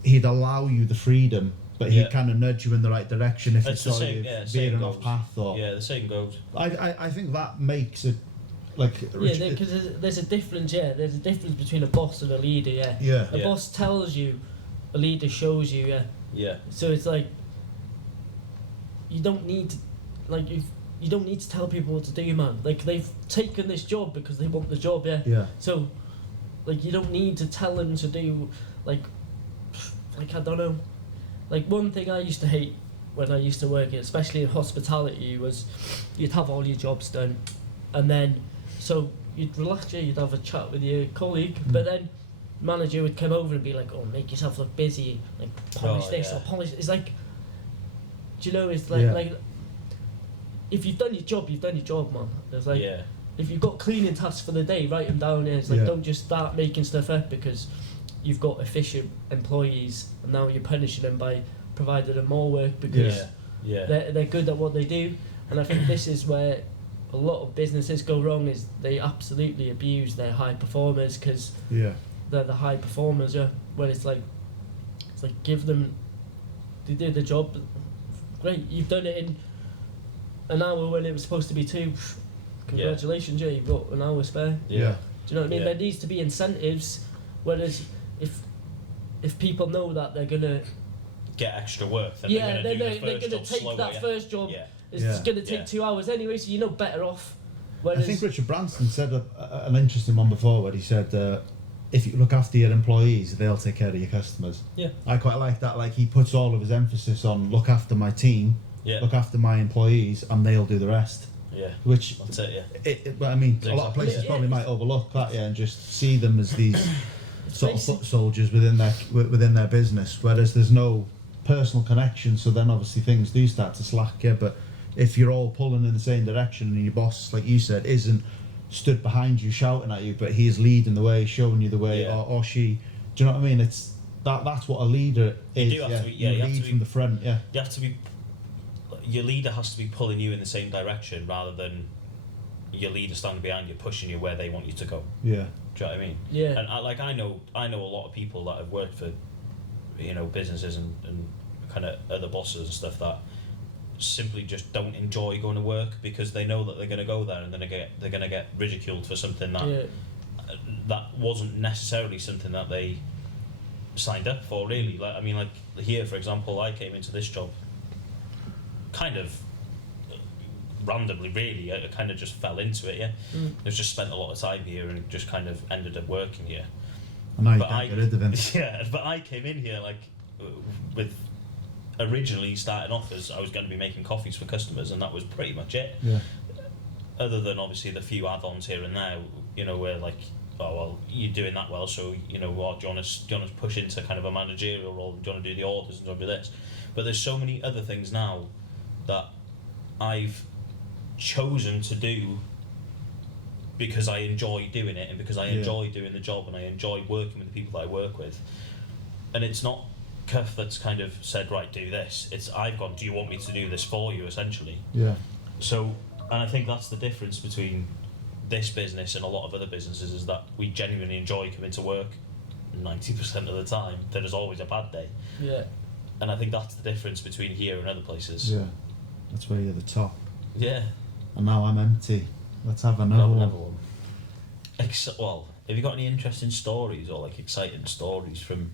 he'd allow you the freedom, but he'd kind of nudge you in the right direction if you saw you veering off path. Or the same goes. I think that makes it like, because there's a difference. There's a difference between a boss and a leader. A boss tells you, a leader shows you. So it's like, you don't need to, like, you don't need to tell people what to do, man. Like, they've taken this job because they want the job. So, like, you don't need to tell them to do, like I don't know. Like, one thing I used to hate when I used to work, especially in hospitality, was you'd have all your jobs done, and then so you'd relax, you'd have a chat with your colleague, but then manager would come over and be like, "Oh, make yourself look busy, like polish this or polish." It's like, do you know? It's like like, if you've done your job, you've done your job, man. It's like, if you've got cleaning tasks for the day, write them down. It's like, don't just start making stuff up because you've got efficient employees and now you're punishing them by providing them more work because they're good at what they do. And I think this is where a lot of businesses go wrong, is they absolutely abuse their high performers because they're the high performers. Where it's like give them, they do the job, great, you've done it in an hour when it was supposed to be 2. Congratulations, you've got an hour spare. Do you know what I mean? There needs to be incentives, whereas if people know that they're gonna get extra work, then they're gonna take that first job. It's gonna take 2 hours anyway, so you're better off. Whereas, I think Richard Branson said an interesting one before, where he said, if you look after your employees, they'll take care of your customers. I quite like that. Like, he puts all of his emphasis on look after my team, look after my employees, and they'll do the rest. Which that's it. But I mean, a lot of places probably might overlook that, and just see them as these sort of foot soldiers within their business, whereas there's no personal connection. So then obviously things do start to slack. But if you're all pulling in the same direction and your boss, like you said, isn't stood behind you shouting at you, but he's leading the way, showing you the way, or she, do you know what I mean? It's that's what a leader is. You do have to be, you lead from the front. You have to be. Your leader has to be pulling you in the same direction rather than your leader standing behind you, pushing you where they want you to go. Do you know what I mean? And I know a lot of people that have worked for, businesses and kind of other bosses and stuff that simply just don't enjoy going to work because they know that they're going to go there and they're going to get ridiculed for something that that wasn't necessarily something that they signed up for, really. Like, I mean, like here, for example, I came into this job kind of randomly, really. I kind of just fell into it, yeah. I've just spent a lot of time here and just kind of ended up working here. And now you can't get rid of him. Yeah, but I came in here like with originally starting off as I was going to be making coffees for customers, and that was pretty much it. Yeah. Other than obviously the few add-ons here and there, you know, where like, oh well, you're doing that well, so you know what, do you want to push into kind of a managerial role? Do you want to do the orders and do you want to do this? But there's so many other things now that I've chosen to do because I enjoy doing it, and because I enjoy doing the job, and I enjoy working with the people that I work with. And it's not Cuff that's kind of said, right, do this. It's I've gone, do you want me to do this for you, essentially? Yeah. So, and I think that's the difference between this business and a lot of other businesses, is that we genuinely enjoy coming to work 90% of the time. There is always a bad day. Yeah. And I think that's the difference between here and other places. Yeah. That's where you're at the top. Yeah. And now I'm empty. Let's have another one. Well, have you got any interesting stories or like exciting stories from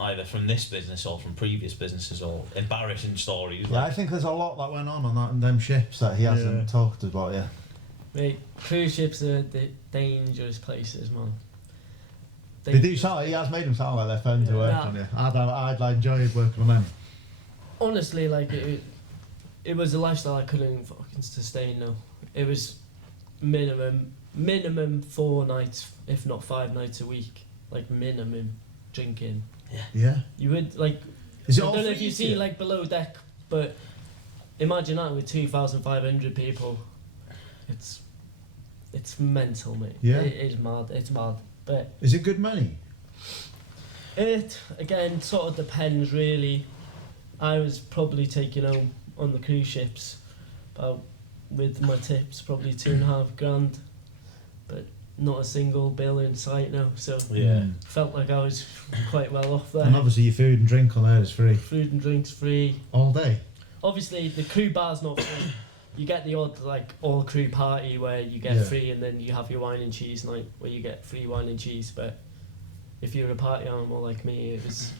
either from this business or from previous businesses, or embarrassing stories? Yeah, I think there's a lot that went on that in them ships that he hasn't talked about yet. Mate, cruise ships are dangerous places, man. They do sound, he has made them sound like they're fun to work on, yeah. I'd enjoy working on them. Honestly, like, it was a lifestyle I couldn't fucking sustain, no. It was minimum 4 nights, if not 5 nights a week, like minimum drinking. Yeah. You would, like, Is it I all don't know if free you to see you? like below deck, but imagine that with 2,500 people. It's mental, mate. Yeah. It is mad. It's mad. But Is it good money? it again sort of depends, really. I was probably taking home on the cruise ships about, with my tips, probably 2.5 grand, but not a single bill in sight now. So felt like I was quite well off there. And obviously your food and drink on there is free. Food and drinks free. All day? Obviously the crew bar's not free. You get the odd like all crew party where you get free, and then you have your wine and cheese night where you get free wine and cheese. But if you're a party animal like me, it was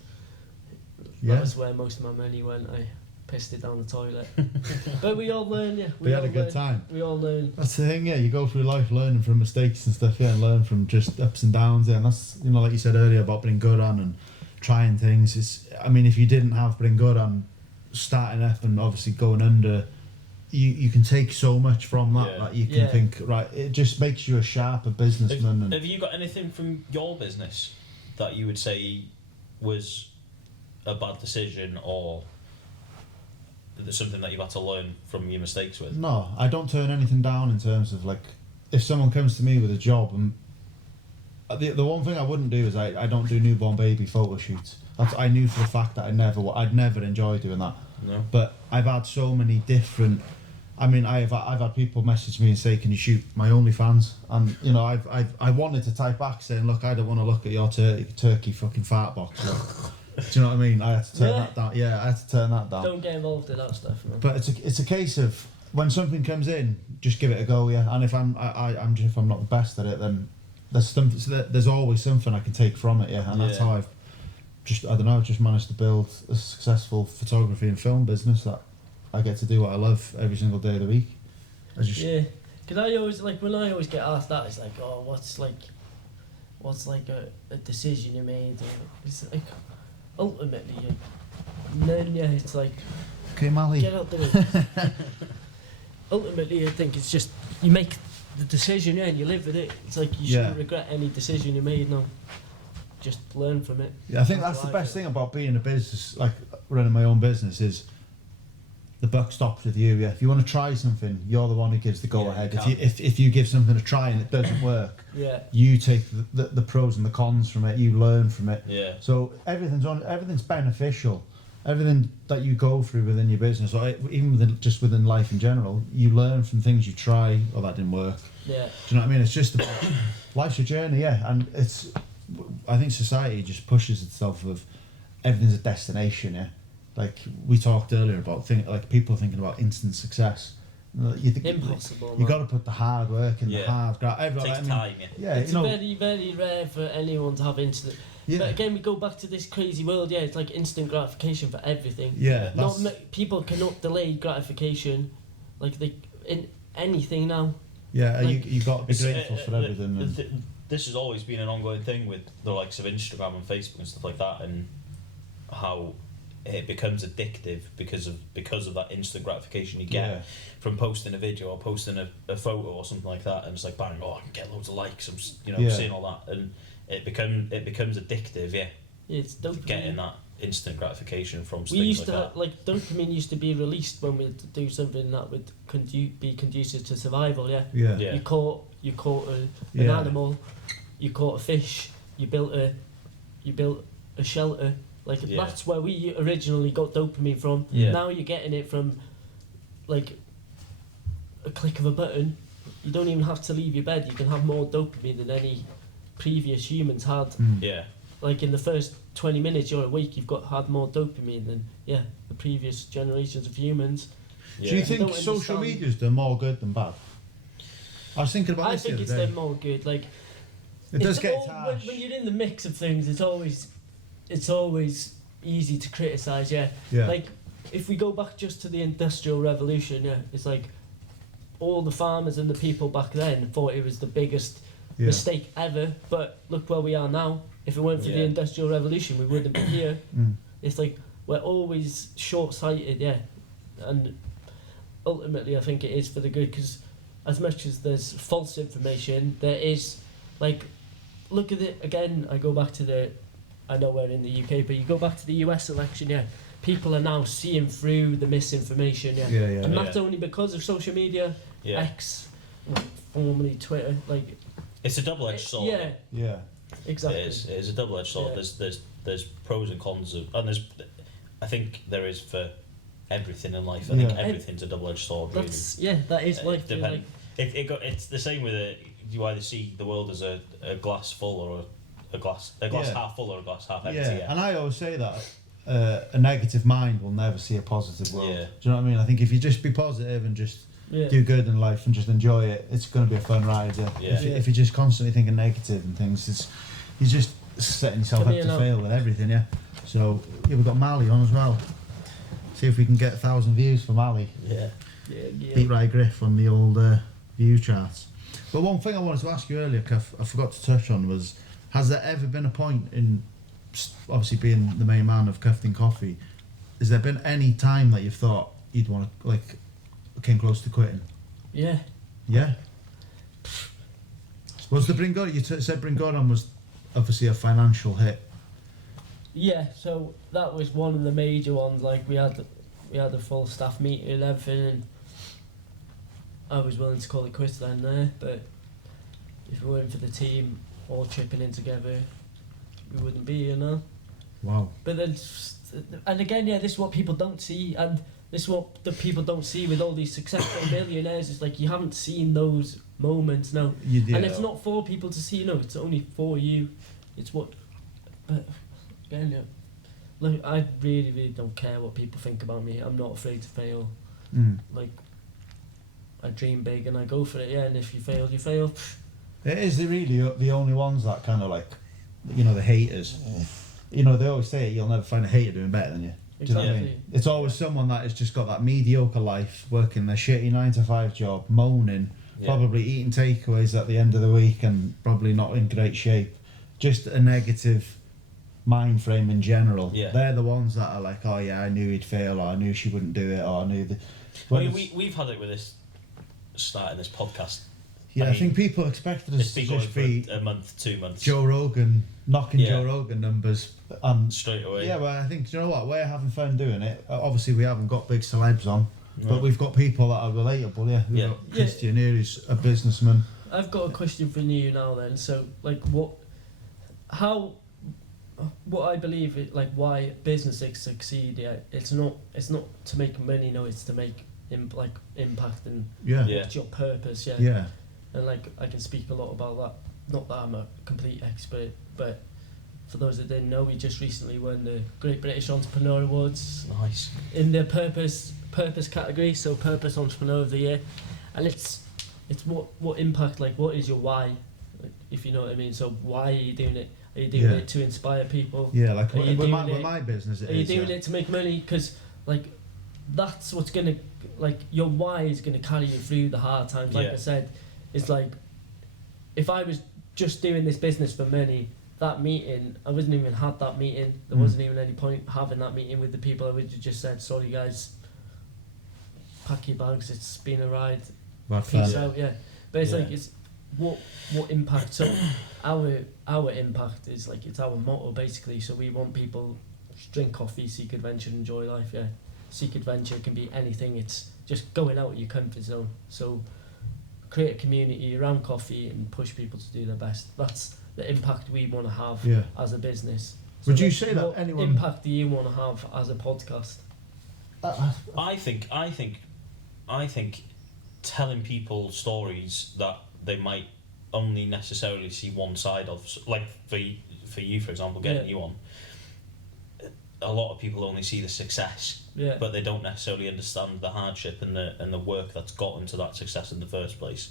that was where most of my money went. I pissed it down the toilet. But we all learn, yeah. We had a good time. We all learn. That's the thing, yeah. You go through life learning from mistakes and stuff, yeah, and learn from just ups and downs. Yeah, and that's, you know, like you said earlier about being good on and trying things. It's, I mean, if you didn't have being good on starting up and obviously going under, you can take so much from that that you can think, right, it just makes you a sharper businessman. Have you got anything from your business that you would say was a bad decision, or there's something that you've had to learn from your mistakes with? No, I don't turn anything down in terms of, like, if someone comes to me with a job, and the one thing I wouldn't do is I don't do newborn baby photo shoots. I knew for a fact that I'd never enjoy doing that. No. But I've had so many different. I mean, I've had people message me and say, "Can you shoot my OnlyFans?" And you know, I wanted to type back saying, "Look, I don't want to look at your turkey fucking fart box." Like, do you know what I mean? I had to turn that down. Yeah, I had to turn that down. Don't get involved in that stuff, man. But it's a case of when something comes in, just give it a go, yeah. And if I'm not the best at it, then there's always something I can take from it, yeah. And that's how I've just managed to build a successful photography and film business that I get to do what I love every single day of the week. Because I always, like, when I always get asked that, it's like, oh, what's a decision you made? Or it's like, ultimately, it's like, okay, Mally, get out the way. Ultimately, I think it's just, you make the decision, and you live with it. It's like, you shouldn't regret any decision you made, no. Just learn from it. Yeah, I think that's the best thing about being a business, like running my own business, is the buck stops with you. Yeah, if you want to try something, you're the one who gives the go ahead. If you give something a try and it doesn't work, you take the pros and the cons from it. You learn from it. Yeah. So everything's beneficial. Everything that you go through within your business, or even within life in general, you learn from things you try. Oh, that didn't work. Yeah. Do you know what I mean? It's just about life's a journey, yeah, and it's. I think society just pushes itself of everything's a destination, yeah. Like we talked earlier about like people thinking about instant success, You think Impossible. You got to put the hard work in, the hard graft. It takes time. Yeah, it's very, very rare for anyone to have instant. Yeah. But again, we go back to this crazy world. Yeah, it's like instant gratification for everything. Yeah, People cannot delay gratification, like in anything now. Yeah, like, you got to be grateful for everything. This has always been an ongoing thing with the likes of Instagram and Facebook and stuff like that, and how it becomes addictive because of that instant gratification you get from posting a video or posting a photo or something like that, and it's like bang, I can get loads of likes. I'm seeing all that, and it becomes addictive. Yeah, it's dopamine. Getting that instant gratification from we things used like to that. Dopamine used to be released when we do something that would be conducive to survival. Yeah. Yeah. You caught an animal, you caught a fish, you built a shelter. Like that's where we originally got dopamine from. Yeah. Now you're getting it from like a click of a button. You don't even have to leave your bed. You can have more dopamine than any previous humans had. Yeah. Like in the first 20 minutes you're awake, you've had more dopamine than the previous generations of humans. Yeah. Do you think social media's done more good than bad? I was thinking about this the other day. I think it's done more good. Like it does get harsh. When you're in the mix of things, it's always easy to criticise. Yeah. Like if we go back just to the Industrial Revolution, it's like all the farmers and the people back then thought it was the biggest mistake ever. But look where we are now. If it weren't for the Industrial Revolution, we wouldn't be here. It's like we're always short-sighted, and ultimately I think it is for the good, because as much as there's false information, there is, like, look at it again. I go back to I know we're in the UK, but you go back to the US election, people are now seeing through the misinformation, and that's only because of social media, X, formerly Twitter, like. It's a double-edged sword. Yeah. Exactly. It is a double-edged sword. There's pros and cons and I think there is for everything in life. I think everything's a double-edged sword. That's that is life. It's the same with you either see the world as a glass full or a glass half full or a glass half empty. Yeah, and I always say that a negative mind will never see a positive world. Yeah. Do you know what I mean? I think if you just be positive and just do good in life and just enjoy it, it's going to be a fun ride. If you're just constantly thinking negative and things, you're just setting yourself up to fail with everything. So we've got Mally on as well. See if we can get 1,000 views for Mally. Beat Ray Griff on the old view charts. But one thing I wanted to ask you earlier, Cuff, I forgot to touch on, was has there ever been a point in, obviously being the main man of Cuffin Coffee, has there been any time that you've thought you'd want to, like, came close to quitting? Yeah. Was the Bringodan, you said Bringodan was obviously a financial hit. Yeah, so that was one of the major ones. Like we had a full staff meeting and everything, and I was willing to call it quits then there. But if it weren't for the team all chipping in together, we wouldn't be here now. Wow. But then, and again, this is what people don't see, and this is what the people don't see with all these successful millionaires. It's like you haven't seen those moments now, and it's not for people to see. No, it's only for you. It's what. But again, look, I really, really don't care what people think about me. I'm not afraid to fail. Like, I dream big and I go for it. And if you fail, you fail. It is really the only ones that kind of like, the haters. They always say you'll never find a hater doing better than you. Do you know what I mean? It's always someone that has just got that mediocre life, working their shitty 9-to-5 job, moaning, probably eating takeaways at the end of the week and probably not in great shape. Just a negative mind frame in general. They're the ones that are like, oh yeah, I knew he'd fail, or I knew she wouldn't do it, or I knew we've had it with this starting this podcast. I think people expected us to just be a month, 2 months. Joe Rogan, knocking Joe Rogan numbers straight away. But I think, you know what, we're having fun doing it. Obviously we haven't got big celebs on, but we've got people that are relatable. We've got Kristian here, who's a businessman. I've got a question for you now then. So like what I believe it, like why businesses succeed, it's not to make money, no, it's to make impact and what's your purpose, and like I can speak a lot about that. Not that I'm a complete expert, but for those that didn't know, we just recently won the Great British Entrepreneur Awards Nice. in the purpose category, so Purpose Entrepreneur of the Year. And it's what impact, like, what is your why, like, if you know what I mean. So why are you doing it? Are you doing it to inspire people? Yeah, like Are you with doing my business, Are you doing it to make money? Because, like, that's what's gonna, like, your why is gonna carry you through the hard times. Like I said, it's like, if I was just doing this business for money, that meeting, I wasn't even had that meeting. There wasn't even any point having that meeting with the people. I would have just said, sorry guys, pack your bags, it's been a ride, peace out. But it's like, it's what impact. So our impact is like, it's our motto basically. So we want people to drink coffee, seek adventure, enjoy life. Seek adventure can be anything. It's just going out of your comfort zone. So create a community around coffee and push people to do their best. That's the impact we want to have as a business. So would you say that anyone... What impact do you want to have as a podcast? I think telling people stories that they might only necessarily see one side of, like for you, for example, getting you on, a lot of people only see the success, but they don't necessarily understand the hardship and the work that's gotten to that success in the first place.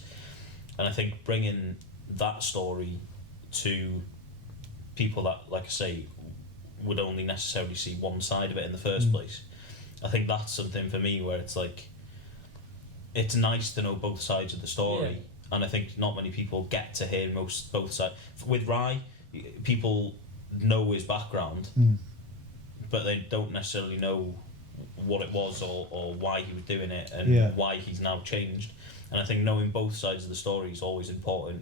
And I think bringing that story to people that, like I say, would only necessarily see one side of it in the first place, I think that's something for me where it's like, it's nice to know both sides of the story, and I think not many people get to hear both sides. With Rye, people know his background, but they don't necessarily know what it was or why he was doing it and why he's now changed. And I think knowing both sides of the story is always important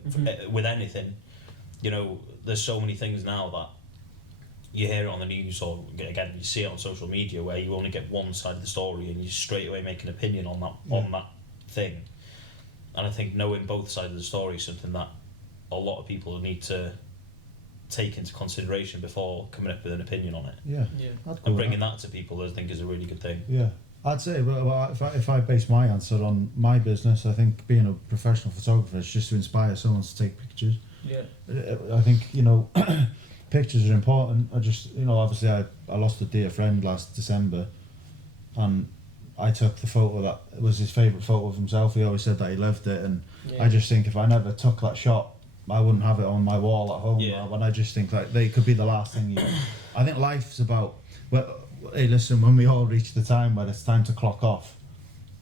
with anything. You know, there's so many things now that you hear it on the news, or again you see it on social media, where you only get one side of the story and you straight away make an opinion on that thing. And I think knowing both sides of the story is something that a lot of people need to take into consideration before coming up with an opinion on it. And bringing that to people, I think, is a really good thing. I'd say, well, if I base my answer on my business, I think being a professional photographer is just to inspire someone to take pictures. I think, you know, pictures are important. I just, you know, obviously I lost a dear friend last December, and I took the photo that was his favourite photo of himself. He always said that he loved it, and I just think if I never took that shot, I wouldn't have it on my wall at home. And I just think like they could be the last thing I think life's about, well, hey, listen, when we all reach the time where it's time to clock off,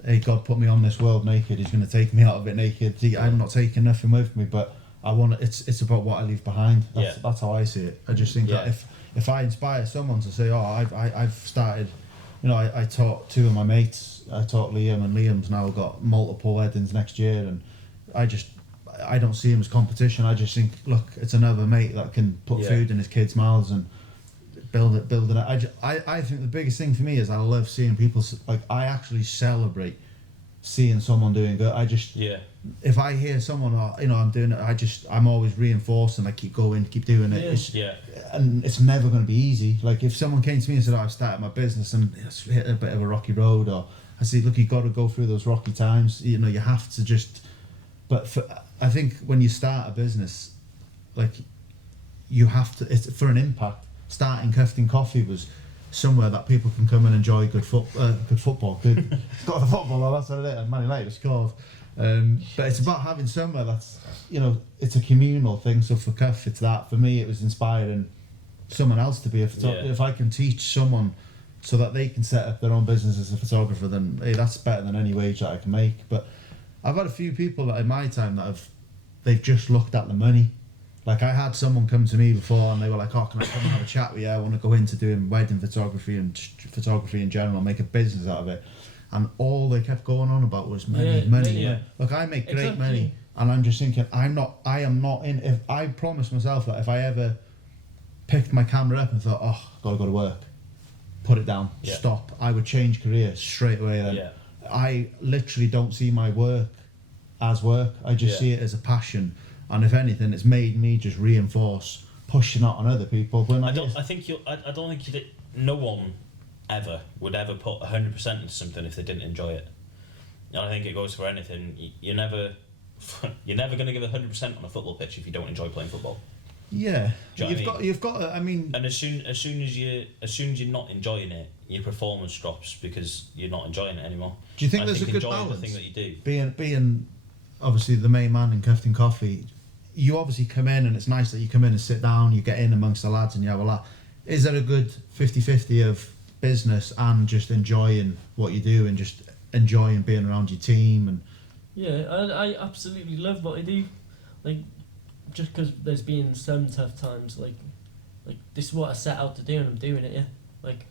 hey, God put me on this world naked, he's going to take me out of it naked. I'm not taking nothing with me, but I want it's about what I leave behind. That's how I see it. I just think that if I inspire someone to say, oh, I've started, you know, I taught two of my mates, I taught Liam, and Liam's now got multiple weddings next year, and I don't see him as competition. I just think, look, it's another mate that can put food in his kids' mouths and build it. I think the biggest thing for me is I love seeing people, like, I actually celebrate seeing someone doing good. I just, if I hear someone, you know, I'm doing it, I'm always reinforcing, I keep going, keep doing it. And it's never going to be easy. Like, if someone came to me and said, oh, I've started my business and it's hit a bit of a rocky road, or I say, look, you've got to go through those rocky times, you know, you have to just, I think when you start a business, like, you have to, it's for an impact. Starting Cuffin Coffee was somewhere that people can come and enjoy good football. It's got the football, that's what it is. Man United scored. But it's about having somewhere that's, you know, it's a communal thing. So for Cuff, it's that. For me, it was inspiring someone else to be a photographer. If I can teach someone so that they can set up their own business as a photographer, then hey, that's better than any wage that I can make. But I've had a few people that in my time that they've just looked at the money. Like, I had someone come to me before and they were like, oh, can I come and have a chat with you? I want to go into doing wedding photography and photography in general, make a business out of it. And all they kept going on about was money. Look, I make great money, and I'm just thinking, I am not in. If I promised myself that if I ever picked my camera up and thought, oh, gotta go to work, put it down, stop, I would change career straight away then. I literally don't see my work as work. I just see it as a passion. And if anything, it's made me just reinforce pushing that on other people. I don't think no one would ever put 100% into something if they didn't enjoy it. And I think it goes for anything. You're never going to give 100% on a football pitch if you don't enjoy playing football. Yeah, Do you know what I mean? you've got. I mean, And as soon as you're not enjoying it, your performance drops because you're not enjoying it anymore. do you think I there's think a good enjoying balance? the thing that you do. Being obviously the main man in Cuffin Coffee, you obviously come in and it's nice that you come in and sit down, you get in amongst the lads and you have a laugh. Is there a good 50-50 of business and just enjoying what you do and just enjoying being around your team? And Yeah, I absolutely love what I do. Like, just because there's been some tough times, like this is what I set out to do and I'm doing it, yeah. Like,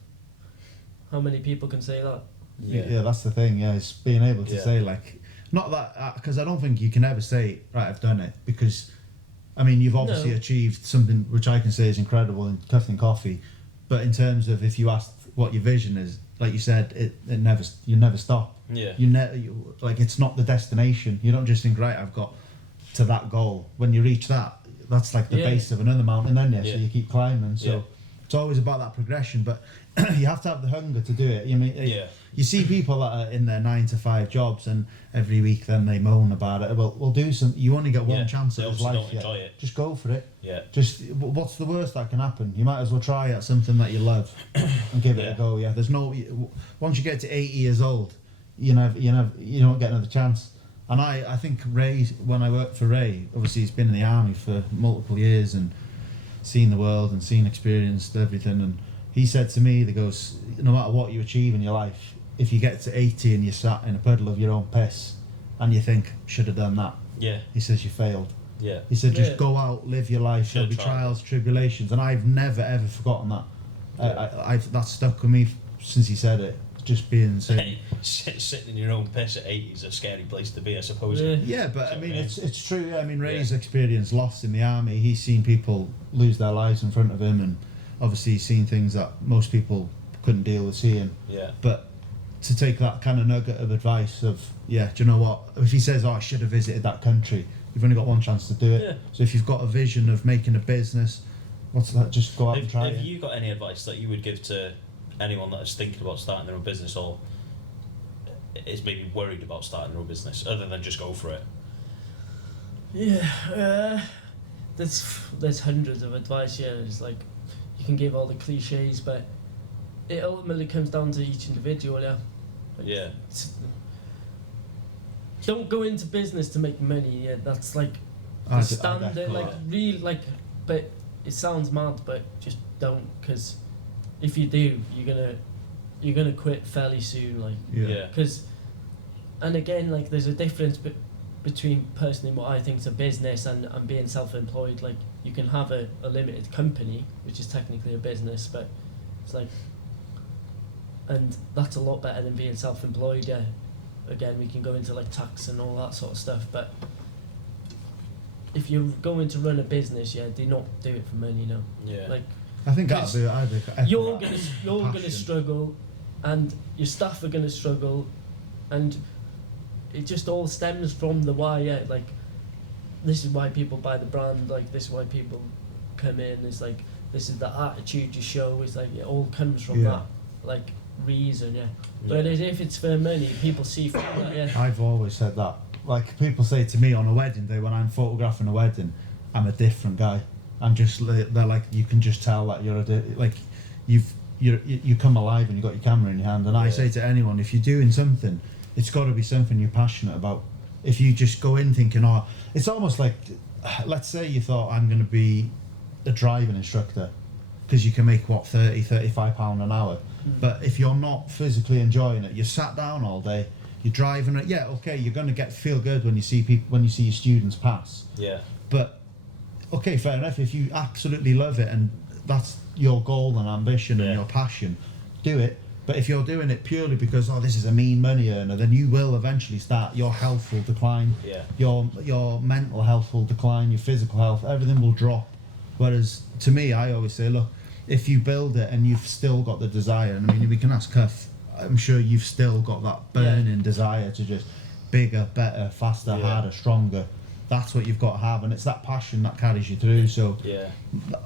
how many people can say that? yeah, that's the thing. Yeah, it's being able to Yeah. say, like, not that, because I don't think you can ever say, right, I've done it, because I mean, you've obviously No. achieved something which I can say is incredible in Cuffin Coffee, but in terms of if you asked what your vision is, like you said, you never stop. Yeah. Like, it's not the destination. You don't just think, right, I've got to that goal. When you reach that, that's like the Yeah. base of another mountain, then Yeah. so you keep climbing. So Yeah. it's always about that progression, but you have to have the hunger to do it. You mean, Yeah. you see people that are in their 9-to-5 jobs, and every week then they moan about it. Well, we'll do some. You only get one Yeah, chance they at this obviously life. don't enjoy it. Just go for it. Yeah. Just what's the worst that can happen? You might as well try at something that you love and give it Yeah. a go. Yeah, there's no. Once you get to 80 years old, you don't get another chance. And I think Ray, when I worked for Ray, obviously he's been in the army for multiple years and seen the world and experienced everything. And he said to me, "That goes, no matter what you achieve in your life, if you get to 80 and you're sat in a puddle of your own piss, and you think should have done that," Yeah. he says you failed. Yeah. He said, just Yeah. go out, live your life. There'll be Should've tried. trials, tribulations, and I've never ever forgotten that. I've that's stuck with me since he said it. Just being saying, Hey, sitting in your own piss at 80 is a scary place to be, I suppose. Yeah. yeah, but I So, mean, yeah. it's true. Yeah, I mean, Ray's experienced loss in the army. He's seen people lose their lives in front of him, and obviously he's seen things that most people couldn't deal with seeing. Yeah. But to take that kind of nugget of advice of, yeah, do you know what? If he says, "Oh, I should have visited that country," you've only got one chance to do it. Yeah. So if you've got a vision of making a business, what's that? Just go out and try Have it. you got any advice that you would give to anyone that is thinking about starting their own business or is maybe worried about starting their own business, other than just go for it? Yeah, there's hundreds of advice here. It's like, you can give all the cliches, but it ultimately comes down to each individual, yeah. Yeah. Don't go into business to make money, yeah, that's like I the d- I standard, definitely- like, real, like, but it sounds mad, but just don't, because if you do, you're gonna quit fairly soon, like, Yeah. because, and again, like, there's a difference between personally what I think is a business and being self-employed. Like, you can have a limited company, which is technically a business, but it's like, and that's a lot better than being self-employed, yeah. Again, we can go into like tax and all that sort of stuff, but if you're going to run a business, yeah, do not do it for money, no. Yeah. Like, I think I'd be. you're gonna passion. struggle, and your staff are gonna struggle, and it just all stems from the why. Yeah, like, this is why people buy the brand. Like, this is why people come in. It's like, this is the attitude you show. It's like, it all comes from Yeah. that, like, reason. Yeah, but if it's for money, people see from that. Yeah, I've always said that. Like, people say to me on a wedding day when I'm photographing a wedding, I'm a different guy. I'm just, they're like, you can just tell that you're you come alive and you've got your camera in your hand. And I Yeah. say to anyone, if you're doing something, it's got to be something you're passionate about. If you just go in thinking, oh, it's almost like, let's say you thought, I'm going to be a driving instructor, because you can make what, 30-35 pound an hour. But if you're not physically enjoying it, you're sat down all day, you're driving it. Yeah, okay, you're going to feel good when you see your students pass. Yeah. But okay, fair enough. If you absolutely love it and that's your goal and ambition and Yeah. your passion, do it. But if you're doing it purely because, oh, this is a mean money earner, then you will eventually start. Your health will decline. Yeah. Your mental health will decline. Your physical health, everything will drop. Whereas to me, I always say, look, if you build it and you've still got the desire, and I mean, we can ask Cuff, I'm sure you've still got that burning desire to just bigger, better, faster, Yeah. harder, stronger. That's what you've got to have, and it's that passion that carries you through. So Yeah.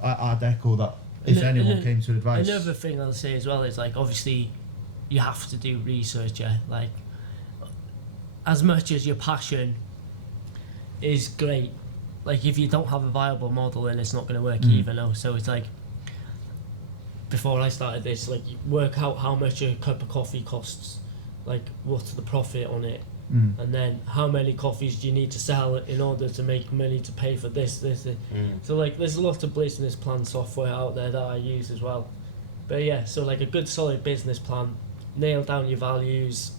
I'd echo that. If And- anyone and came to advice, another thing I'll say as well is, like, obviously you have to do research, yeah. Like, as much as your passion is great, like if you don't have a viable model, then it's not going to work either. No, so it's like before I started this, like you work out how much a cup of coffee costs, like what's the profit on it, and then how many coffees do you need to sell in order to make money to pay for this. So like there's a lot of business plan software out there that I use as well. But yeah, so like a good solid business plan, nail down your values,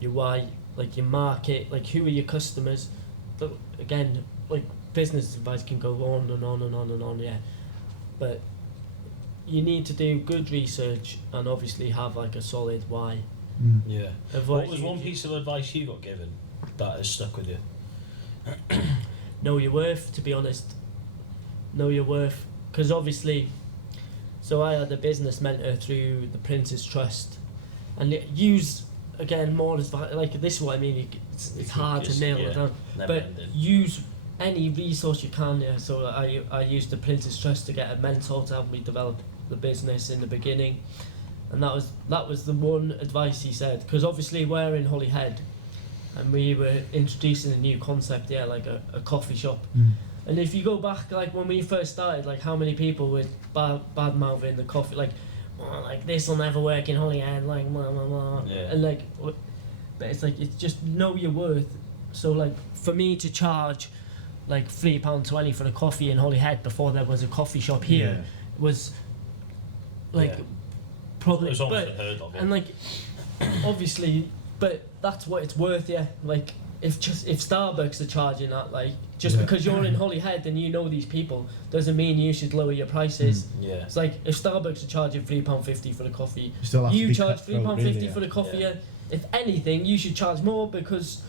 your why, like your market, like who are your customers. But again, like business advice can go on and on and on and on, yeah. But you need to do good research and obviously have like a solid why. Yeah. Avoid What was one piece of advice you got given that has stuck with you? Know your worth, to be honest. Know your worth. Because obviously, so I had a business mentor through the Prince's Trust. And use, again, more advice, like this is what I mean, it's hard to nail it down. But use any resource you can, yeah. So I used the Prince's Trust to get a mentor to help me develop the business in the beginning. And that was the one advice he said, because obviously we're in Holyhead and we were introducing a new concept, yeah, like a coffee shop. And if you go back, like when we first started, like how many people were bad mouthing the coffee, like, oh, like this will never work in Holyhead, like blah blah blah. Yeah. And like, but it's like, it's just know your worth. So like for me to charge like £3.20 for the coffee in Holyhead before there was a coffee shop here was like. Yeah. Probably, it was almost unheard of, yeah. And like, obviously, but that's what it's worth, yeah. Like, if Starbucks are charging that, like, just because you're in Holyhead and you know these people, doesn't mean you should lower your prices. Yeah. It's like if Starbucks are charging £3.50 for the coffee, you charge £3.50 really, for the coffee. Yeah. Yeah. If anything, you should charge more because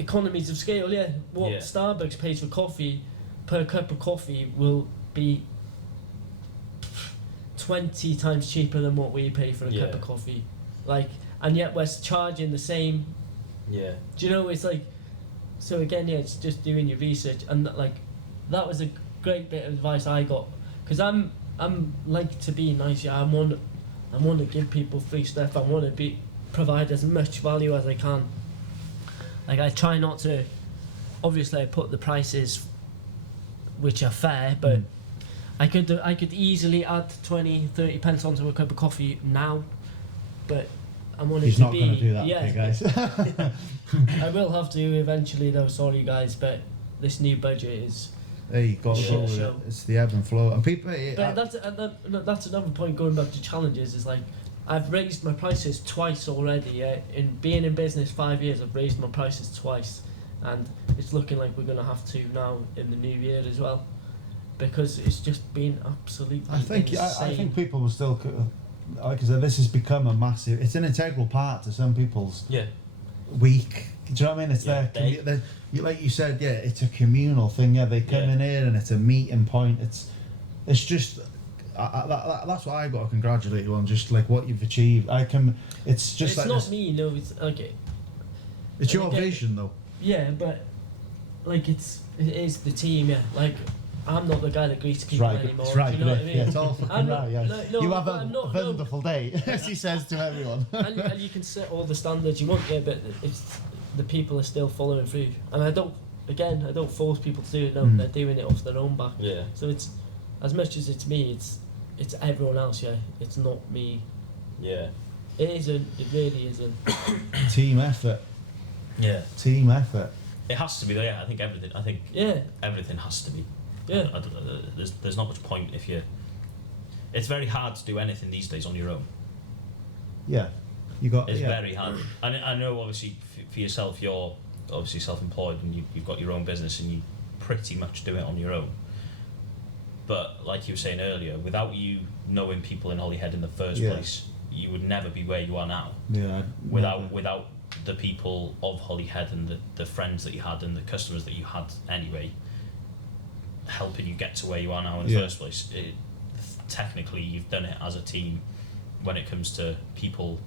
economies of scale. Yeah, what Starbucks pays for coffee per cup of coffee will be 20 times cheaper than what we pay for a cup of coffee, like, and yet we're charging the same. Yeah. Do you know, it's like, so again, it's just doing your research, and like, that was a great bit of advice I got, because I'm like to be nice. Yeah, I want to give people free stuff. I want to provide as much value as I can. Like I try not to. Obviously, I put the prices, which are fair, but. I could easily add 20-30 pence onto a cup of coffee now, but I wanted He's to not be. going to do that, yeah, guys. I will have to eventually, though. Sorry, guys, but this new budget is. Hey, you got to go with it. It's the ebb and flow, and people. But that's another point. Going back to challenges, is like I've raised my prices twice already. Yeah, in being in business 5 years, I've raised my prices twice, and it's looking like we're going to have to now in the new year as well. Because it's just been absolutely insane. I think people will still, like I said, this has become a massive. It's an integral part to some people's week. Do you know what I mean? It's their like you said, it's a communal thing. Yeah, they come in here and it's a meeting point. It's just that's what I got to congratulate you on. Just like what you've achieved. It's just. It's like not me. No, it's okay. It's your vision, though. Yeah, but like it is the team. Yeah, like. I'm not the guy that greets people anymore. It's right, do you know what I mean? Yeah, it's all fucking right, yeah. No, you have a wonderful day, as he says to everyone. and you can set all the standards you want, yeah, but it's the people are still following through. And I don't force people to do it, no, they're doing it off their own back. Yeah. So it's, as much as it's me, it's everyone else, yeah. It's not me. Yeah. It isn't, it really isn't. Team effort. Yeah. Team effort. It has to be, yeah, I think everything has to be. Yeah. There's not much point if you. It's very hard to do anything these days on your own. Yeah, you got. It's very hard. I know, obviously, for yourself, you're obviously self-employed and you've got your own business and you pretty much do it on your own. But like you were saying earlier, without you knowing people in Holyhead in the first place, you would never be where you are now. Yeah. Without the people of Holyhead and the friends that you had and the customers that you had anyway. Helping you get to where you are now in the first place. Technically, you've done it as a team when it comes to people,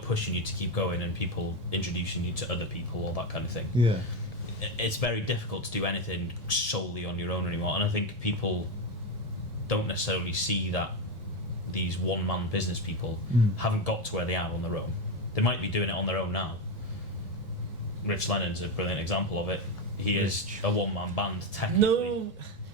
pushing you to keep going and people introducing you to other people, all that kind of thing. Yeah. It's very difficult to do anything solely on your own anymore, and I think people don't necessarily see that these one-man business people haven't got to where they are on their own. They might be doing it on their own now. Rich Lennon's a brilliant example of it. he is a one-man band technically. No,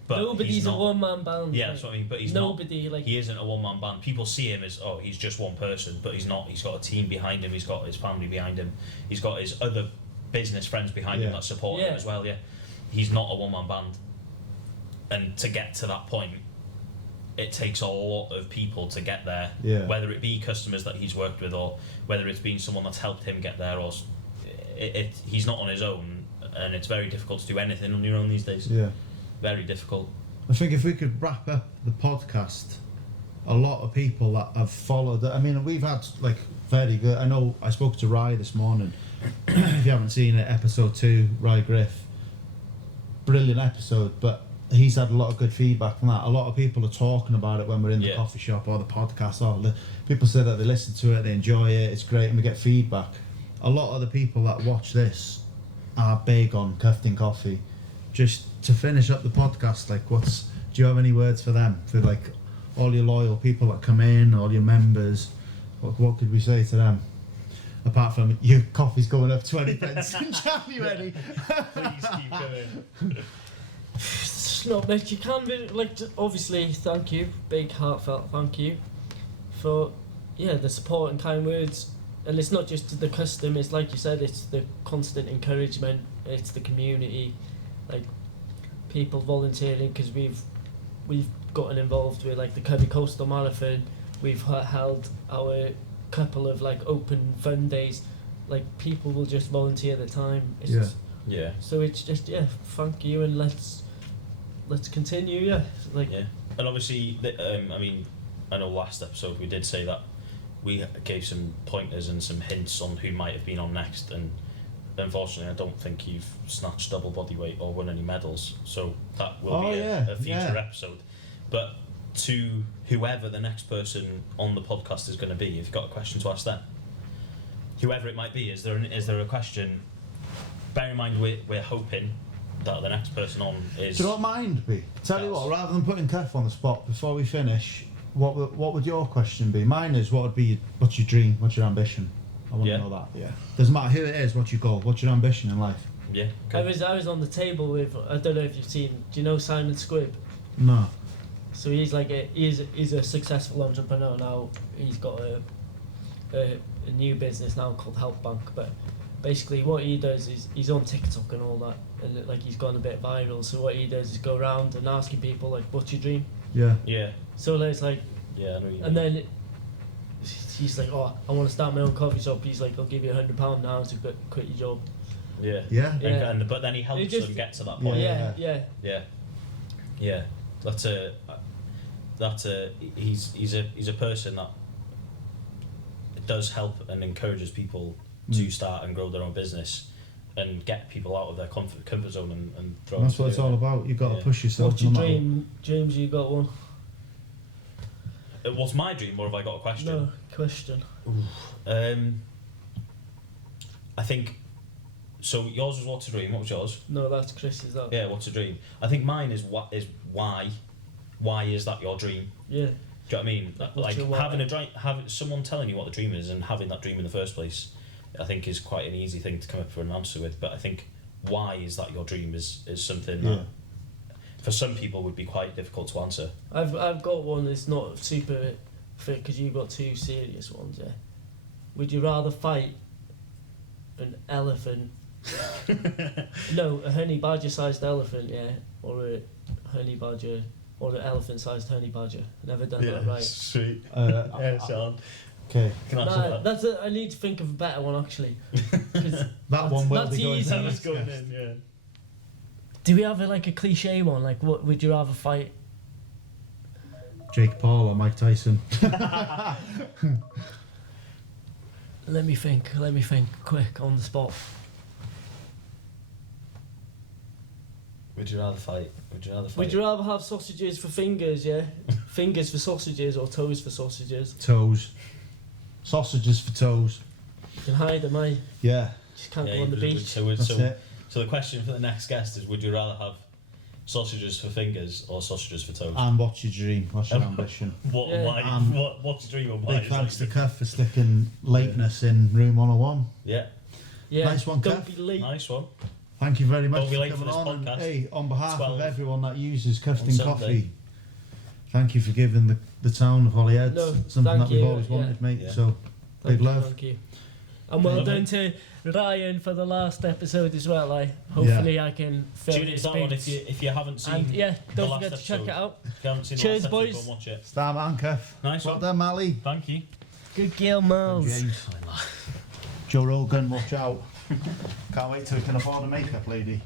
but nobody's he's a not, one-man band. Yeah, like, that's what I mean. But he's nobody, not. like, He isn't a one-man band. People see him as he's just one person, but he's not. He's got a team behind him. He's got his family behind him. He's got his other business friends behind him that support him as well. Yeah, he's not a one-man band. And to get to that point, it takes a lot of people to get there. Yeah. Whether it be customers that he's worked with, or whether it's been someone that's helped him get there, or he's not on his own, and it's very difficult to do anything on your own these days. Yeah. Very difficult. I think if we could wrap up the podcast, a lot of people that have followed it. I mean, we've had like very good. I know I spoke to Rye this morning. If you haven't seen it, episode 2, Rye Griff, brilliant episode. But he's had a lot of good feedback from that. A lot of people are talking about it when we're in the coffee shop or the podcast. People say that they listen to it, they enjoy it, it's great, and we get feedback. A lot of the people that watch this are big on Cuffin Coffee. Just to finish up the podcast, like, do you have any words for them, for like all your loyal people that come in, all your members? What could we say to them? Apart from your coffee's going up 20 pence in January. Please keep going. It's not much. You can be like, obviously, thank you, big heartfelt thank you for the support and kind words. And it's not just the custom, it's like you said, it's the constant encouragement, it's the community, like people volunteering, because we've gotten involved with like the Kirby Coastal Marathon. We've held our couple of like open fun days. Like people will just volunteer their time. It's just, so it's just thank you, and let's continue. And obviously I mean, I know last episode we did say that we gave some pointers and some hints on who might have been on next, and unfortunately I don't think you've snatched double body weight or won any medals, so that will be a future episode. But to whoever the next person on the podcast is going to be, if you've got a question to ask them, whoever it might be, is there a question? Bear in mind we're hoping that the next person on is... Do you know what mine would be? Tell you what, rather than putting Cuff on the spot, before we finish, what would your question be? Mine is, what's your dream, what's your ambition? I want to know that. Doesn't matter who it is, what's your goal, what's your ambition in life? Okay. I was on the table with, I don't know if you've seen, do you know Simon Squibb? No. So he's like he's a successful entrepreneur now. He's got a new business now called Help Bank. But basically, what he does is he's on TikTok and all that, and like he's gone a bit viral. So what he does is go around and asking people like, "What's your dream?" Yeah. So it's like, I know you and then he's like, "Oh, I want to start my own coffee shop." He's like, "I'll give you £100 now to quit your job." Yeah. But then he helps them get to that point. Yeah. He's a person that does help and encourages people to start and grow their own business and get people out of their comfort zone and throw them. That's what it's all about. You've got to push yourself. What's your dream, James? You got one? What's my dream, or have I got a question? No, question. I think. So yours was what's a dream? What was yours? No, that's Chris's. That. Yeah, what's a dream? I think mine is why. Why is that your dream? Yeah. Do you know what I mean? What's Like having someone telling you what the dream is and having that dream in the first place, I think is quite an easy thing to come up with an answer with. But I think why is that your dream is something that for some people would be quite difficult to answer. I've got one that's not super fit because you've got two serious ones. Yeah. Would you rather fight an elephant? No, a honey badger sized elephant, or a honey badger, or an elephant sized honey badger. Never done that right. Sweet. Sean. Okay. That's I need to think of a better one actually. That one will that's be going easy. to this guest. Do we have a cliche one? Like, what would you rather fight? Jake Paul or Mike Tyson? Let me think. Quick, on the spot. Would you rather fight? Would you rather have sausages for fingers, fingers for sausages, or toes for sausages? Toes. Sausages for toes. You can hide them, eh? Yeah. Just can't go on the beach. So the question for the next guest is: would you rather have sausages for fingers or sausages for toes? And what's your dream? What's your ambition? What's your dream? And why? Big thanks to Cuff for sticking lateness in room 101. Yeah. Yeah. Nice one, Don't Cuff. be late. Nice one. Thank you very much Don't be for late for coming this on. And, podcast. hey, on behalf 12 of everyone that uses on Cuffin Sunday. Coffee, thank you for giving the town of Holyhead No, something thank that we've you, always wanted, mate. Yeah. So, big love. Thank you. And well Lovely. done to Ryan for the last episode as well. Hopefully I can fill Tune into his that one boots. if you haven't seen. And yeah, the don't last forget to check episode. it out. If you haven't seen Cheers, the last episode, boys. go and watch it. Star man, Cuff. Nice Well one. done, Mally. Thank you. Good girl, Miles. James. Joe Rogan, watch out. Can't wait till we can afford a makeup lady.